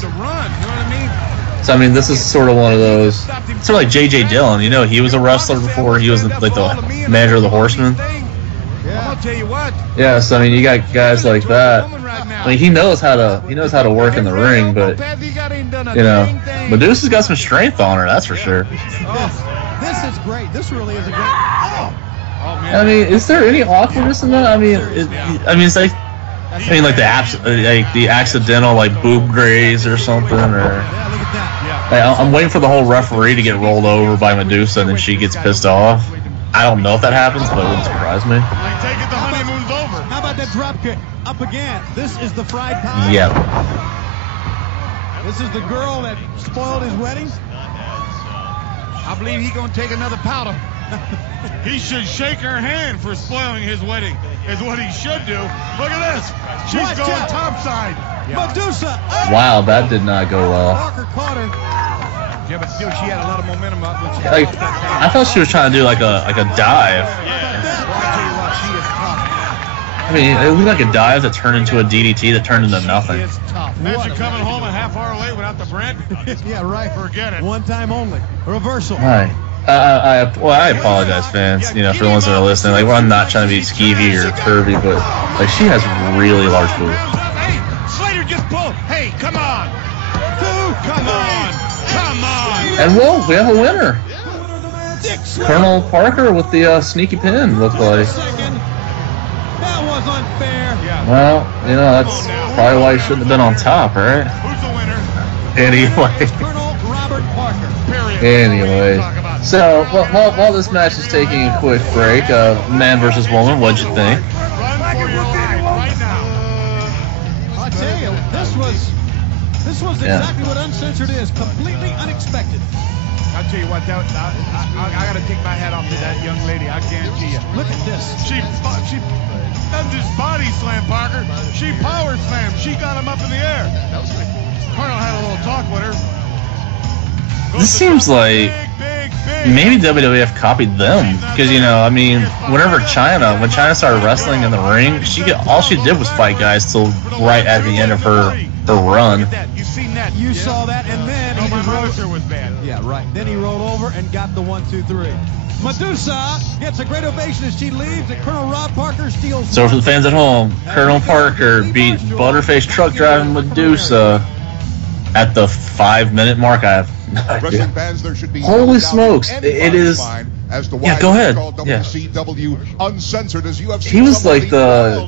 So I mean, this is sort of one of those, sort of like J.J. Dillon. You know, he was a wrestler before he was like the manager of the Horsemen. Yeah, so I mean, you got guys like that. I mean, he knows how to work in the ring, but you know, Medusa's got some strength on her, that's for sure. This is great. This really is a great. I mean, is there any awkwardness in that? I mean, it's like, like the accidental like boob graze or something, or. I'm waiting for the whole referee to get rolled over by Medusa, and then she gets pissed off. I don't know if that happens, but it wouldn't surprise me. I take it the honeymoon's over. How about that drop kick? Up again. This is the fried pie. Yep. This is the girl that spoiled his wedding. I believe he's going to take another powder. He should shake her hand for spoiling his wedding, is what he should do. Look at this. She's going topside. Medusa. Wow, that did not go well. Parker caught her. Yeah, but still, she had a lot of momentum up. Like, I thought she was trying to do like a dive. I mean, it looked like a dive that turned into a DDT that turned into nothing. Imagine coming home a half hour late without the bread. Yeah, right. Forget it. One time only. Reversal. Hi. I apologize, fans. You know, for the ones that are listening. Like, I'm not trying to be skeevy or curvy, but like, she has really large boobs. Hey, Slater just pulled. Hey, come on. Come on. Come on. And well, we have a winner. Colonel Parker with the sneaky pin, looked like. That was unfair. Well, you know, that's probably why he shouldn't have been on top, right? Who's the winner? Anyway. Colonel Robert Parker. Anyway. So, while this match is taking a quick break, man versus woman, what'd you think? Run for your life right now. I tell you, this was exactly what Uncensored is. Completely unexpected. I'll tell you what, I got to take my hat off to that young lady. I guarantee you. Look at this. She doesn't just body slam Parker. She power slammed. She got him up in the air. That was pretty cool. Colonel had a little talk with her. This seems like maybe WWF copied them, because you know, I mean, when China started wrestling in the ring, all she did was fight guys till right at the end of her run. You seen that? You saw that, and then my monitor was bad. Yeah, right. Then he rolled over and got the 1, 2, 3. Medusa gets a great ovation as she leaves, and Colonel Rob Parker steals. So for the fans at home, Colonel Parker beat Butterface truck driving Medusa at the 5-minute mark. I have no idea. Fans, there should be Holy smokes! It is. As to Yeah, go ahead. Yeah. WCW Uncensored as UFC. He was like the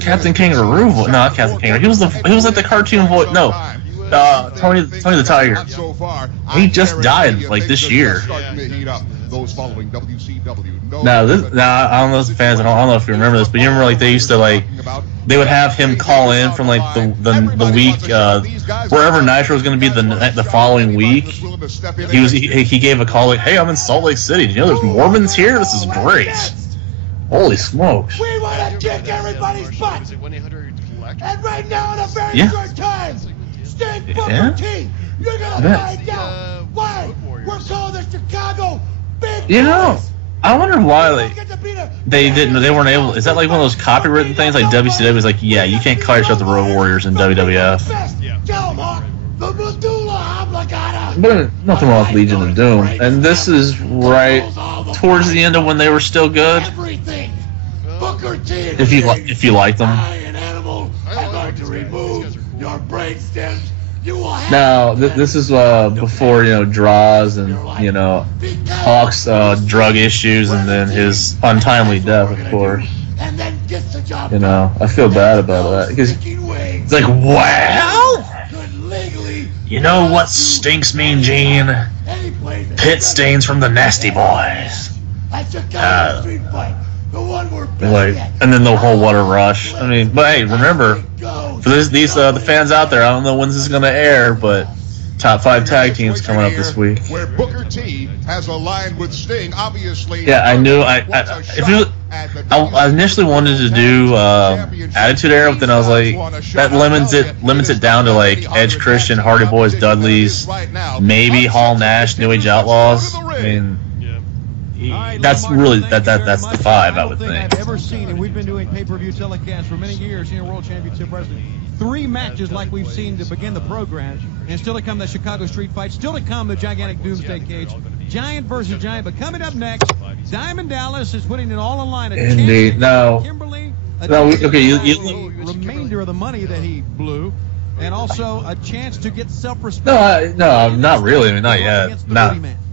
Captain Kangaroo voice. No, not Captain Kangaroo. He was like the cartoon voice. No, Tony the Tiger. He just died like this year. Those following WCW. Now I don't know if fans. I don't know if you remember this, but you remember like they used to like they would have him call in from like the week wherever Nitro was going to be the following week. He gave a call like, "Hey, I'm in Salt Lake City. Do you know there's Mormons here? This is great. Holy smokes!" We want to kick everybody's butt. And right now, in a very short time, Sting Booker T, you're gonna find out why we're calling the Chicago Big You know, Boys. I wonder why they weren't able. Is that like one of those copywritten things? Like WCW was like, yeah, you can't call yourself the Road Warriors in WWF. But nothing wrong with Legion of Doom, and this is right towards the end of when they were still good. If you like them. Now this is before draws and Hawk's drug issues and then his untimely death, of course. I feel bad about that because it's like, wow. You know what stinks, Mean Gene? Pit stains from the Nasty Boys. And then the whole What a Rush. I mean, but hey, remember, for the fans out there, I don't know when this is going to air, but top 5 tag teams coming up this week. Where Booker T has aligned with Sting, obviously. Yeah, I knew. I initially wanted to do Attitude Era, but then I was like, that limits it down to like Edge, Christian, Hardy Boys, Dudleys, maybe Hall, Nash, New Age Outlaws. I mean, that's really that's the 5, I would think. I've ever seen, and we've been doing pay-per-view telecasts for many years here in World Championship Wrestling. 3 matches like we've seen to begin the program, and still to come the Chicago Street Fight, still to come the gigantic Doomsday Cage, Giant versus Giant. But coming up next, Diamond Dallas is putting it all on line. Indeed. Kimberly, remainder of the money that he blew, and also a chance to get self-respect. No, not really. I mean, not yet.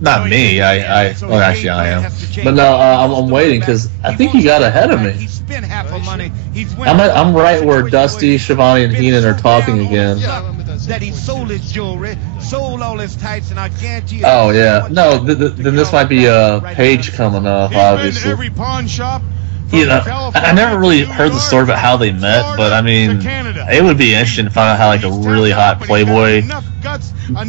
Not me. Well, actually, I am. But no, I'm waiting because I think he got ahead of me. He spent half the money. I'm right where Dusty, Shivani, and Heenan are talking again. That he sold his jewelry, sold all his tights, and I guarantee. Oh yeah, no. Then this might be Paige coming up, obviously. Every pawn shop. I never really heard the story about how they met, but I mean, it would be interesting to find out how like a really hot Playboy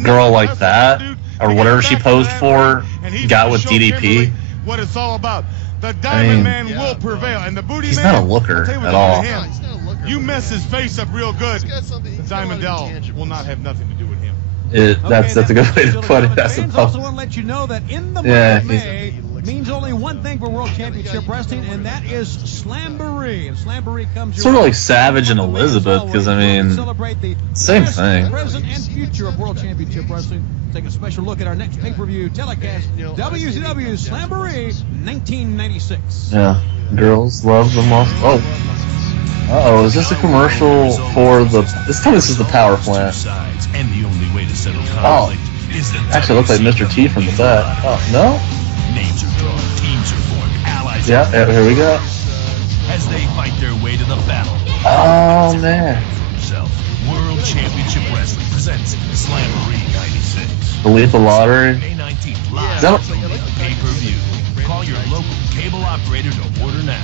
girl like that, or whatever she posed for, got with DDP. What it's all about. The Diamond Man will prevail, and the Booty Man. He's not a looker at all. You mess his face up real good. Diamond Dell will not have nothing to do with him. That's a good way to put it. That's I also want to let you know that in the month of May means only one thing for World Championship Wrestling, and that is Slamboree. And Slamboree comes sort of like Savage and Elizabeth, because I mean, same thing. Present and future of World Championship Wrestling. Take a special look at our next pay-per-view telecast, WCW Slamboree 1996. Yeah, girls love the most. Oh, is this a commercial for the? This is the power plant. Oh, actually, it looks like Mr. T from the back. Oh no. Names are drawn, teams are formed, allies. Yeah, here we go. As they fight their way to the battle. Oh man. World Championship Wrestling presents Slamboree 96. The Lethal Lottery. May 19th, live pay-per-view. Call your local cable operator to order now.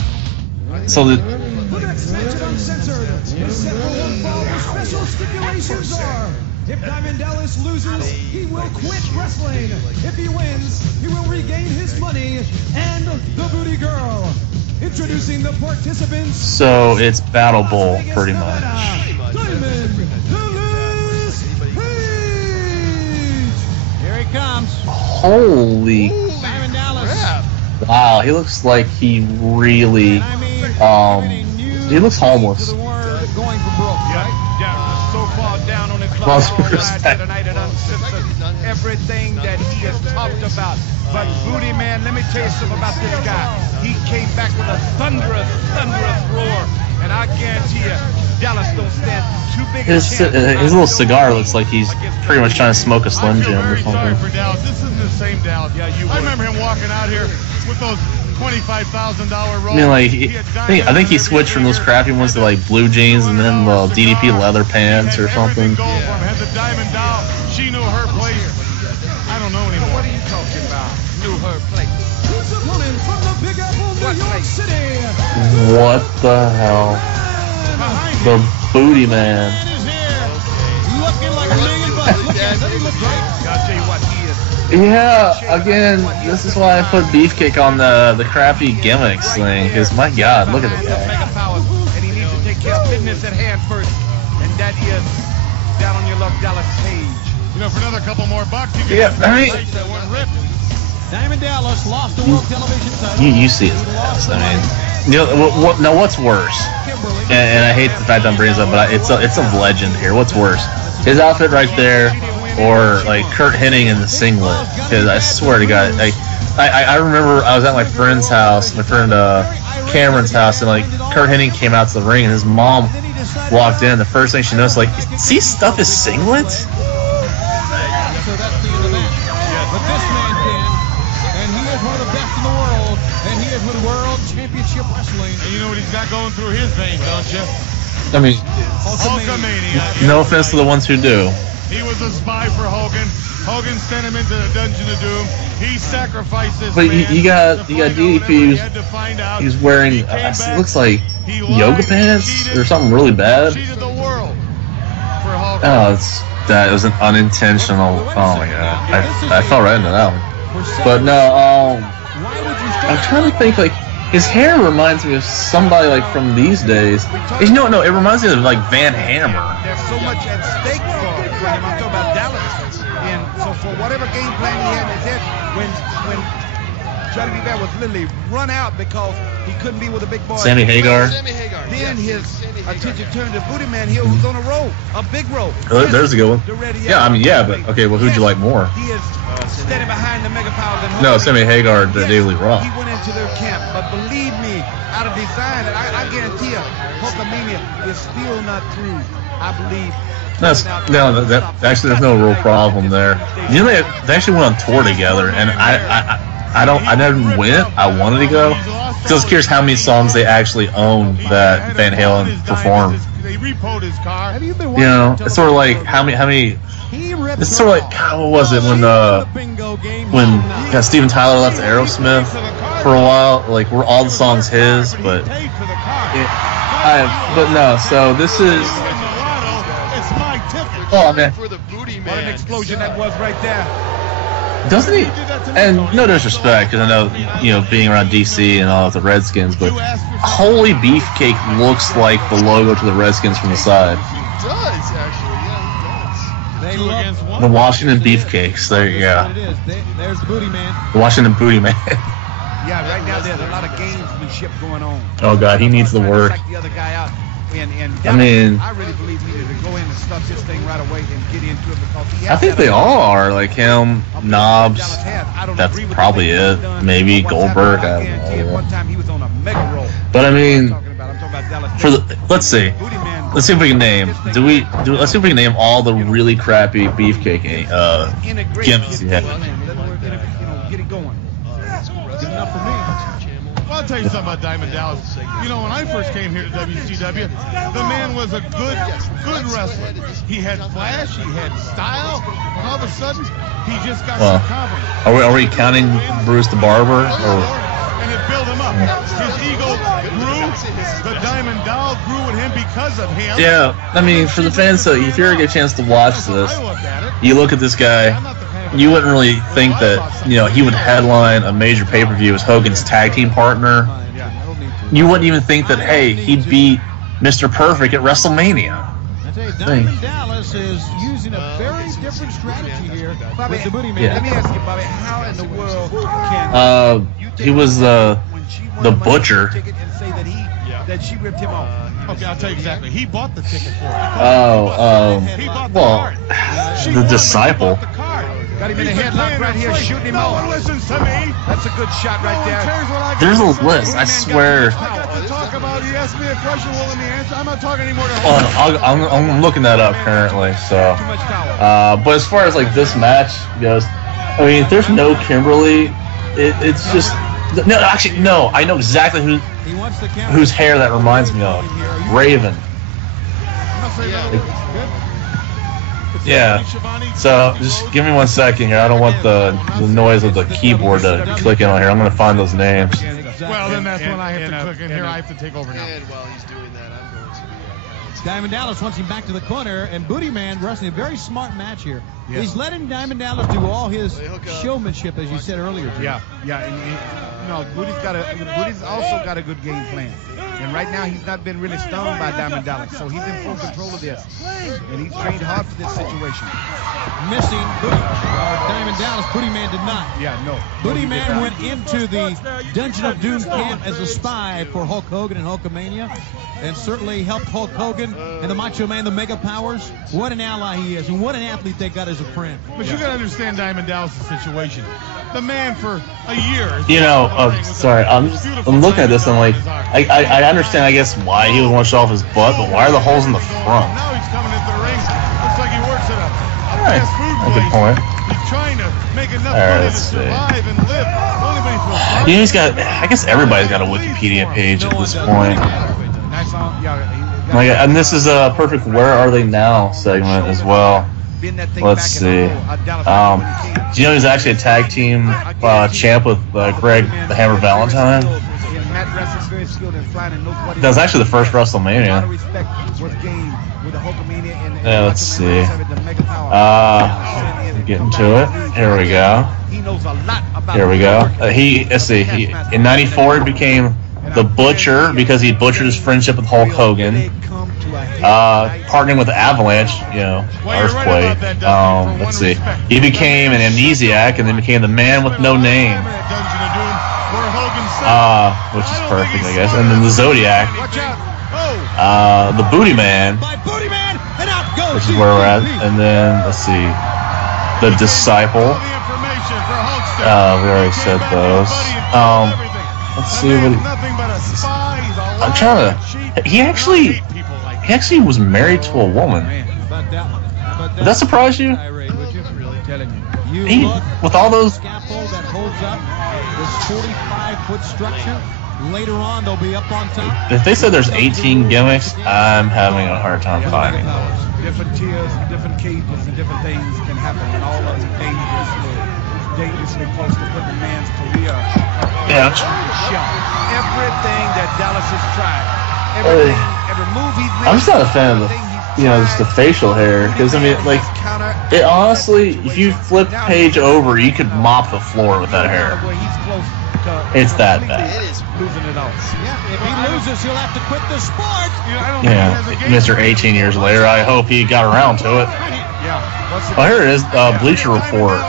So the next match at Uncensored is set for one fall. The special stipulations are: if Diamond Dallas loses, he will quit wrestling. If he wins, he will regain his money and the Booty Girl. Introducing the participants. So it's Battle Bowl, pretty much. Here he comes. Holy Diamond Dallas. wow, he looks like he really he looks homeless. Going for broke, right? Yeah, so far down on his Lost respect. tonight at Uncensored, everything that he has talked about. But Booty Man, let me tell you something about this guy. He came back with a thunderous roar, and I guarantee you, Dallas don't stand too big a His little cigar looks like he's pretty much trying to smoke a Slim Jim or Sorry something. for Dallas. This isn't the same Dallas. Yeah, I remember him walking out here with those $25,000 rolls. I mean, like, I think he switched from those crappy ones to like blue jeans and then the DDP leather pants or something. Had the Diamond Doll. She knew her place. I don't know anymore. What are you talking about? Knew her place. His opponent from the Big Apple, New York City. What the hell? The Booty Man. Is here. Looking like $1 million bucks. Look at him. He looks great. I'll tell you what, he is. Yeah, again, this is why I put Beefcake on the crappy gimmicks thing, because my god, look at the guy. Mega powers, and he needs to take care of business at hand first, and that is down on your luck, Dallas Page. You know, for another couple more bucks, you can Yeah, I mean, that one ripped. Diamond Dallas lost the World Television title. you see his ass. I mean, you know, now what's worse? And I hate the fact that I'm bringing this up, but it's a legend here. What's worse? His outfit right there, or like Kurt Hennig in the singlet? Because I swear to God, I remember I was at my friend's house, my friend Cameron's house, and like Kurt Hennig came out to the ring, and his mom walked in. The first thing she noticed, like, does he stuff his singlet? So that's the end of that. But this man can, and he is one of the best in the world, and he is with World Championship Wrestling. And you know what he's got going through his veins, don't you? I mean, Hulkamania. no offense to the ones who do. He was a spy for Hogan. Hogan sent him into the Dungeon of Doom. He sacrificed this But man you got DDP who's wearing it looks like yoga pants or something really bad. Cheated the world for Hogan. Oh, that was an unintentional. Oh my god, I fell right into that one. But no, I'm trying to think, like, his hair reminds me of somebody like from these days. No, it reminds me of like Van Hammer. There's so much at stake for him. I'm talking about Dallas. And so for whatever game plan he had in his head, when Johnny B. Bad was literally run out because he couldn't be with the big boy. Sammy Hagar. Then his attention turned to Booty Man Hill, who's on a roll, a big roll. There's a good one. Yeah, I mean, yeah, but okay, well, who'd you like more? He is standing behind the Mega Powers. No, Sammy Hagar, the Daily Raw. He went into their camp, but believe me, out of design, and I guarantee you, Hulkamania is still not through. I believe. Actually, there's no real problem there. You know, they actually went on tour together, and I never went. I wanted to go. So I was curious how many songs they actually own that Van Halen performed. They repoed his car. You know, it's sort of like how many. It's sort of like, what was it when Steven Tyler left Aerosmith for a while? Like, were all the songs his? But no. So this is. Oh man! What an explosion that was right there. Doesn't he? And no disrespect, because I know, you know, being around DC and all of the Redskins, but Holy Beefcake looks like the logo to the Redskins from the side. He does, actually. Yeah, he does. The Washington Beefcakes. There you go. There's the Booty Man. The Washington Booty Man. Yeah, right now there's a lot of gamesmanship going on. Oh God, he needs the work. The other guy out. And I mean, I really believe he needed to go in and stuff this thing right away and get into it because he has. I think they all are, like him, Knobs. That's probably it. Maybe Goldberg. I don't know. One time he was on a mega roll. But I mean, let's see if we can name. Let's see if we can name all the really crappy Beefcake gimmicks he had. Get it going. Good enough for me. Well, I'll tell you something about Diamond Dallas. You know, when I first came here to WCW, the man was a good wrestler. He had flash, he had style, and all of a sudden, he just got some confidence. Are we counting Bruce the Barber? And it built him up. His ego grew. The Diamond Doll grew with him because of him. Yeah, I mean, for the fans, so if you ever get a chance to watch this, you look at this guy, you wouldn't really think that, you know, he would headline a major pay-per-view as Hogan's tag team partner. you wouldn't even think that, hey, he beat Mr. Perfect at WrestleMania. Diamond Dallas is using a very different strategy here with the Booty Man. Let me ask you, Bobby, how in the world can he was the Butcher. That she ripped him off? Okay, I'll tell you exactly. He bought the ticket for it. He bought the well, card. the Disciple. Got him in a headlock right here, shooting him off. No one listens to me. That's a good shot right there. There's a list, I swear. I got to talk about it. He asked me a question, well, let me answer. I'm not talking anymore. I'm looking that up currently, so. But as far as like this match goes, I mean, if there's no Kimberly, it's just no. Actually, no. I know exactly whose hair that reminds me of. Raven. Yeah. So just give me 1 second here. I don't want the noise of the keyboard to click in on here. I'm gonna find those names. Well, then that's when I have to click in here. I have to take over now. And while he's doing that, I'm going to Diamond Dallas wants him back to the corner, and Booty Man wrestling a very smart match here. Yeah. He's letting Diamond Dallas do all his showmanship, as you said earlier. Yeah. Booty's also got a good game plan. And right now, he's not been really stung by Diamond Dallas, so he's in full control of this. And he's trained hard for this situation. Missing Diamond Dallas. Booty Man did not. Yeah, no. Booty Man went into the Dungeon of Doom camp as a spy for Hulk Hogan and Hulkamania, and certainly helped Hulk Hogan and the Macho Man, the Mega Powers. What an ally he is, and what an athlete they got as a friend. But you got to understand Diamond Dallas' situation. The man for a year. You know, sorry, I'm looking at this and like, I understand, I guess, why he would want to show off his butt, but why are the holes in the front? Now he's coming into the ring. Looks like he works at a fast food place. Good point. He's trying to make enough money to survive and live. You know, he's got, I guess everybody's got a Wikipedia page at this point. Like, and this is a perfect "Where Are They Now" segment as well. Let's see. Do you know he's actually a tag team champ with Greg the Hammer Valentine? That was actually the first WrestleMania. Yeah, let's see. Getting to it. Here we go. Here we go. Let's see. In '94 he became the Butcher because he butchered his friendship with Hulk Hogan. Partnering with Avalanche, you know, Earthquake. Let's see. He became an amnesiac and then became the Man with No Name. Which is perfect, I guess. And then the Zodiac. The Booty Man. Which is where we're at. And then, let's see. The Disciple. We already said those. Let's see what I'm trying to. He actually was married to a woman. Did that surprise you? With all those. Scaffold that holds up this 45-foot structure. Later on, they'll be up on top. If they said there's 18 gimmicks, I'm having a hard time finding those. Different tiers, different cages, and different things can happen, and all of them dangerously close to putting a man's career. Yeah. Everything that Dallas has tried, every move he's made. I'm just not a fan of the, just the facial hair, because I mean, like, it honestly, if you flip the page over, you could mop the floor with that hair. It's that bad. It is losing it all. Yeah, if he loses, he'll have to quit the sport. Yeah, Mr. 18 years later, I hope he got around to it. Oh, here it is, Bleacher Report.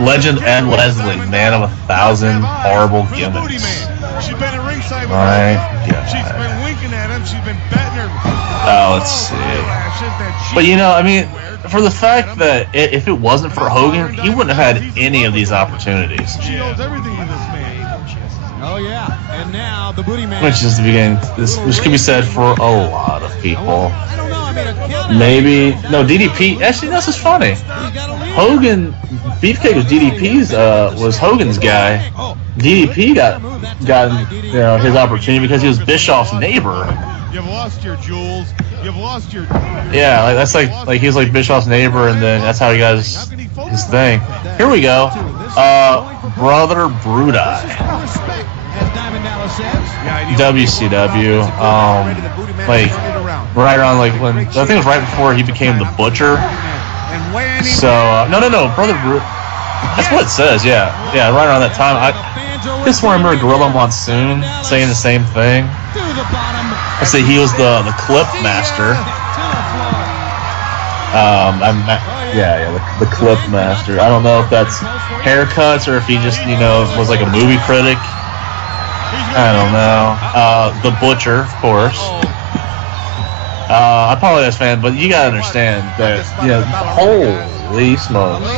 Legend Ed Leslie, man of 1,000 horrible gimmicks. She's been at ringside with him. She's been winking at him. She's been betting her. Oh, let's see. But you know, I mean, for the fact that if it wasn't for Hogan, he wouldn't have had any of these opportunities. She knows everything in this man. Oh yeah, and now the Booty Man. Which is the beginning. Which can be said for a lot of people. I don't know. I mean, maybe no DDP. Actually, this is funny. Hogan, Beefcake was DDP's. Was Hogan's guy. DDP got his opportunity because he was Bischoff's neighbor. You've lost your jewels. You've lost your. Yeah, like that's like he was like Bischoff's neighbor, and then that's how he got his thing. Here we go. Brother Brudai. WCW. Like right around like when I think it was right before he became the Butcher. So no, Brother Brudai. That's what it says, yeah. Yeah, right around that time. I just want to remember Gorilla Monsoon saying the same thing. I say he was the clip master. The clip master. I don't know if that's haircuts or if he just, was like a movie critic. I don't know. The Butcher, of course. I apologize, fan, but you gotta understand that, holy smokes. You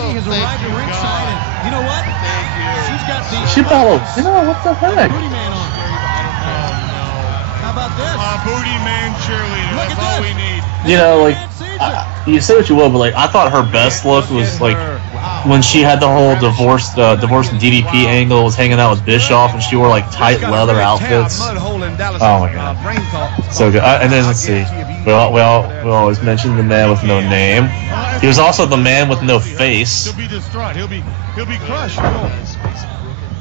know what? She's got the. She followed. What the heck? How about this? Booty man cheerleader. Look at That's all this. we need. You say what you will, but I thought her best look was when she had the whole divorce and DDP angle, was hanging out with Bischoff, and she wore tight leather outfits. Oh my god, so good. And then let's see, we always mention the man with no name. He was also the man with no face. He'll be distraught. He'll be crushed.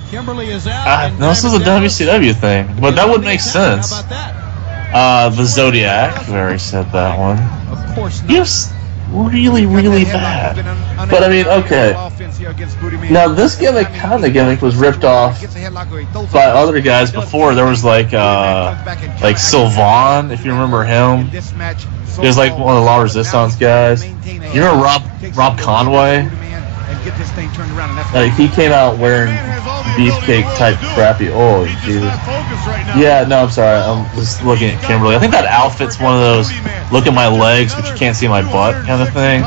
Kimberly is out. No, this is a WCW thing, but that would make sense. How about that? The Zodiac. We already said that one. Of course not. He was really, really bad. But I mean, okay. Now this gimmick was ripped off by other guys before. There was Sylvan, if you remember him. He was one of the Law Resistance guys. You remember Rob Conway? He came out wearing beefcake type crappy. Oh, Jesus. Yeah, no, I'm sorry. I'm just looking at Kimberly. I think that outfit's one of those look at my legs, but you can't see my butt kind of thing.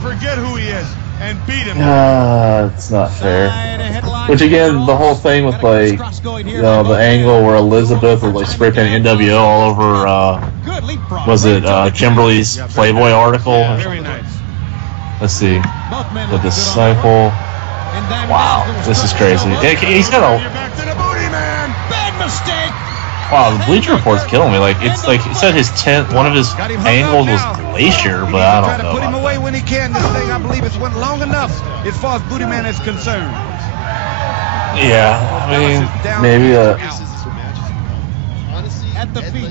Forget who he is and beat him. It's not fair. Which again, the whole thing with the angle where Elizabeth was spray painting NWO all over. Was it Kimberly's Playboy article? Very nice. Let's see. The Disciple. Wow, this is crazy. He's got a. Bad mistake. Wow, the Bleacher Report's killing me. It said his one of his angles was Glacier, but I don't know. Put him away when he can. This thing, I believe, it's went long enough as far as Booty Man is concerned. Yeah, I mean, maybe At the feet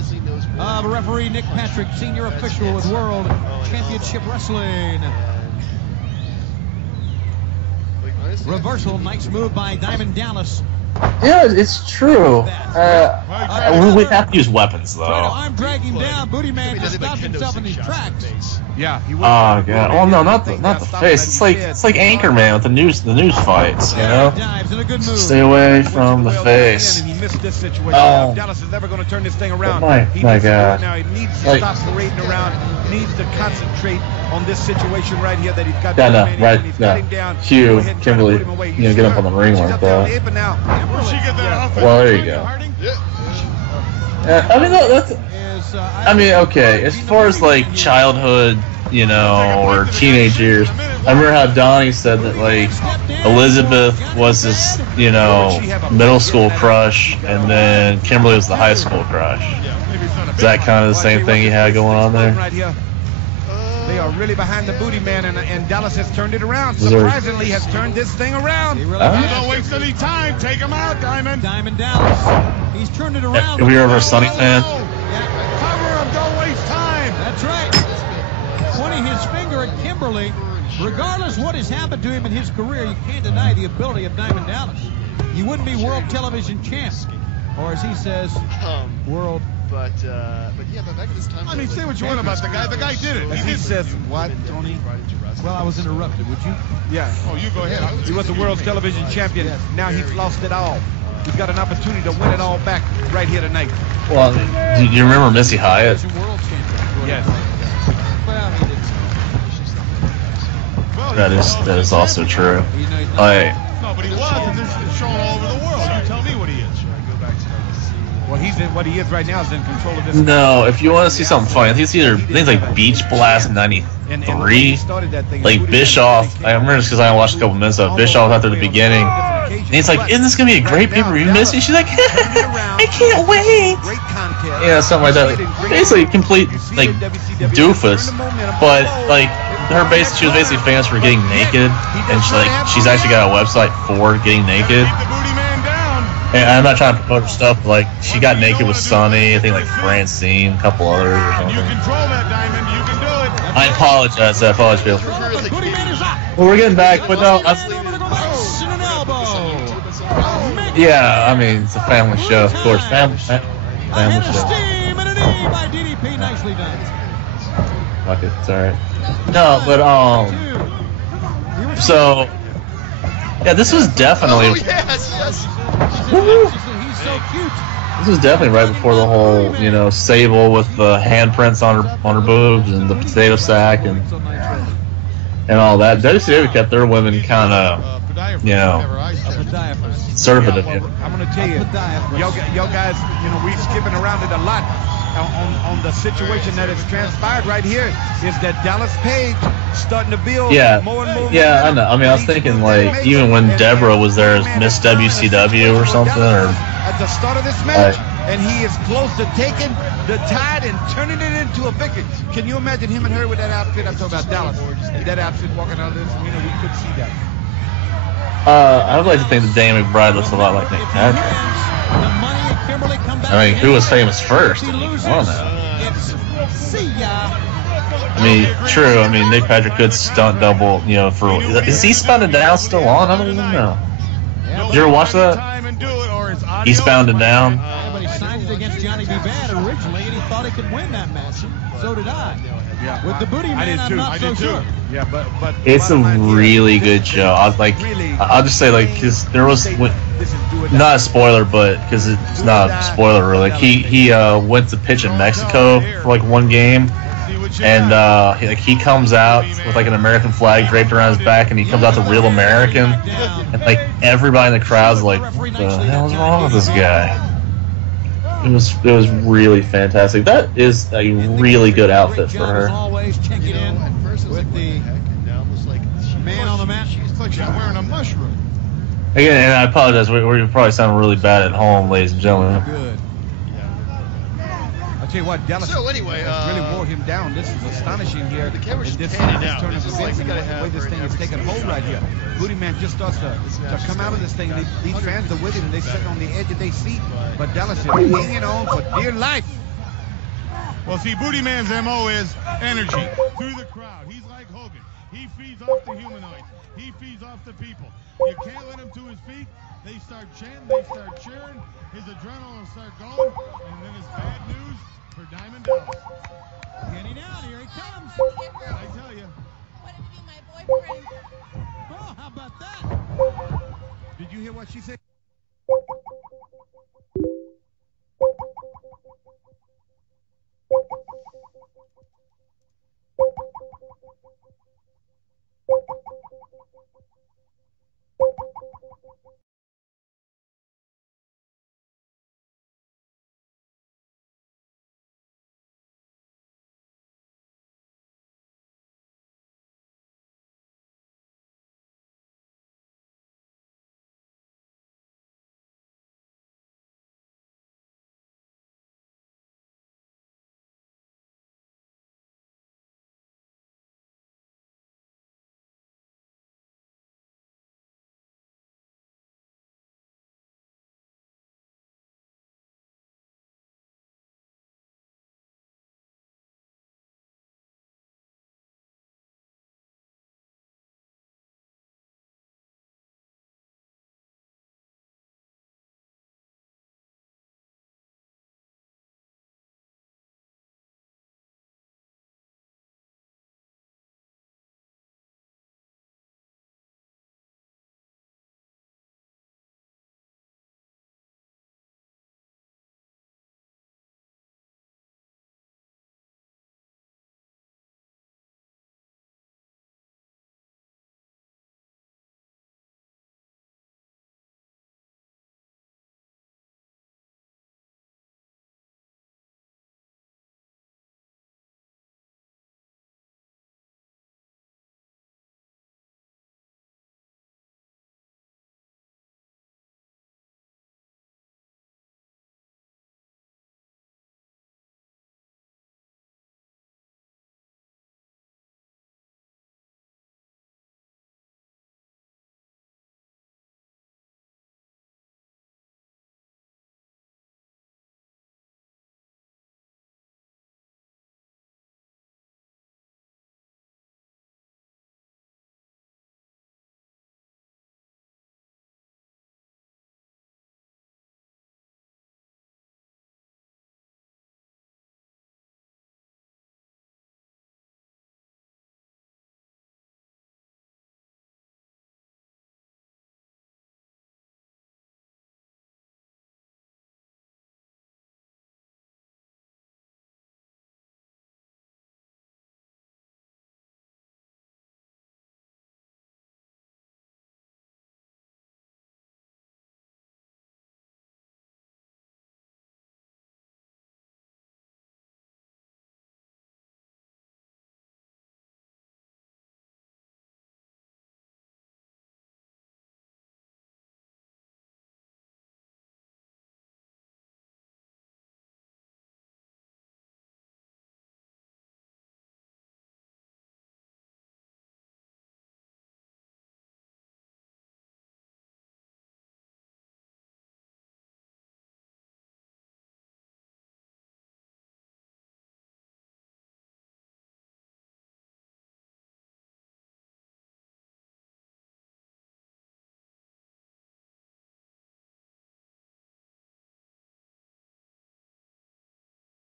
of referee Nick Patrick, senior official with World Championship Wrestling. Reversal, nice move by Diamond Dallas. Yeah, it's true. We have to use weapons, though. I'm dragging down. Booty Man just stopped himself in his tracks. Yeah. Oh god. Well, no, not the face. It's like Anchorman with the news fights. Stay away from the face. And he missed this situation. Oh. Dallas is never going to turn this thing around. My god. Now he needs to stop parading around. He needs to concentrate on this situation right here that he's got. Hugh, Kimberly, get up on the ring like that. Well, there you go. I mean, okay. As far as childhood, or teenage years, I remember how Donnie said that Elizabeth was this, middle school crush, and then Kimberly was the high school crush. Is that kind of the same thing you had going on there? They are really behind the Booty Man, and Dallas has turned it around. Surprisingly, has turned this thing around. Don't waste any time. Take him out, Diamond. Diamond Dallas. He's turned it around. Have you ever a Sunny fan? Cover him. Don't waste time. That's right. Pointing his finger at Kimberly. Regardless what has happened to him in his career, you can't deny the ability of Diamond Dallas. He wouldn't be world television champ, or as he says, world. But back at this time. I mean, say what you want about the guy. The guy did it. He says what, Tony? Well, I was interrupted. Would you? Yeah. Oh, you go ahead. He was the world's television champion. Now he's lost it all. He's got an opportunity to win it all back right here tonight. Well, do you remember Missy Hyatt? Yes. That is also true. No, but he was, and this is shown all over the world. You tell me what he is. Well, what he is right now is in control of this. No, if you want to see something funny, I think it's like Beach Blast '93. Bischoff. I remember this because I watched a couple minutes of Bischoff after the beginning. And he's like, "Isn't this gonna be a great pay-per-view, Missy?" She's like, "I can't wait." Yeah, something like that. Basically, complete doofus. But she was basically famous for getting naked, and she's actually got a website for getting naked. And I'm not trying to promote her stuff, but like she got naked with Sonny, I think like Francine, a couple others or something. You control that, Diamond. You can do it. I apologize. Well, we're getting back, but no. Yeah, I mean it's a family show, of course. Family show. Steam and a knee by DDP. Nicely done. Fuck it, it's alright. No, but so yeah, this was definitely. Oh yes. He's so cute. This was definitely right before the whole, you know, Sable with the handprints on her boobs and the potato sack and all that. WCW kept their women kind of, you know, conservative. I'm gonna tell you, y'all guys, you know, we skipping around it a lot. On the situation that has transpired right here is that Dallas Page starting to build more and more. Yeah, I know. I mean, I was thinking like even when Deborah was there as Miss WCW or something, or at the start of this match, and he is close to taking the tide and turning it into a victory. Can you imagine him and her with that outfit? I'm talking about Dallas. That outfit walking out of this, you know, we could see that. I would like to think that Danny McBride looks a lot like Nick Patrick. I mean, who was famous first? I don't know. I mean, true. I mean, Nick Patrick could stunt double, you know, for... Is Eastbound and Down still on? I don't even know. Did you ever watch that? Eastbound and Down? Yeah, but he signed it against Johnny B. Bad originally, and he thought he could win that match. So did I. Yeah. With the Booty Man, I'm not so sure. Yeah, but it's a really good show. I'll just say, like, because there was... Not a spoiler, but because it's not a spoiler really. Like he went to pitch in Mexico for like one game, and he comes out with like an American flag draped around his back, and he comes out to Real American, and like everybody in the crowd's like, "What the hell is wrong with this guy?" It was really fantastic. That is a really good outfit for her. Always check it in with the man on the mat. It's like she's wearing a mushroom. Again, and I apologize. We probably sound really bad at home, ladies and gentlemen. Good. I'll tell you what, Dallas really wore him down. This is astonishing here. The camera's in this panning turn out. of It's just events, like we gotta the way this have thing is every taking single hold right here. Booty Man just starts to come out of this thing. These fans are with him. They're sitting on the edge of their seat. But Dallas is hanging on for dear life. Well, see, Booty Man's MO is energy through the crowd. He's like Hogan. He feeds off the humanoids. He feeds off the people. You can't let him to his feet. They start chanting, they start cheering, his adrenaline will start going, and then it's bad news for Diamond Dallas. Getting out, here he comes. I tell you. Wanted to be my boyfriend. Oh, how about that? Did you hear what she said?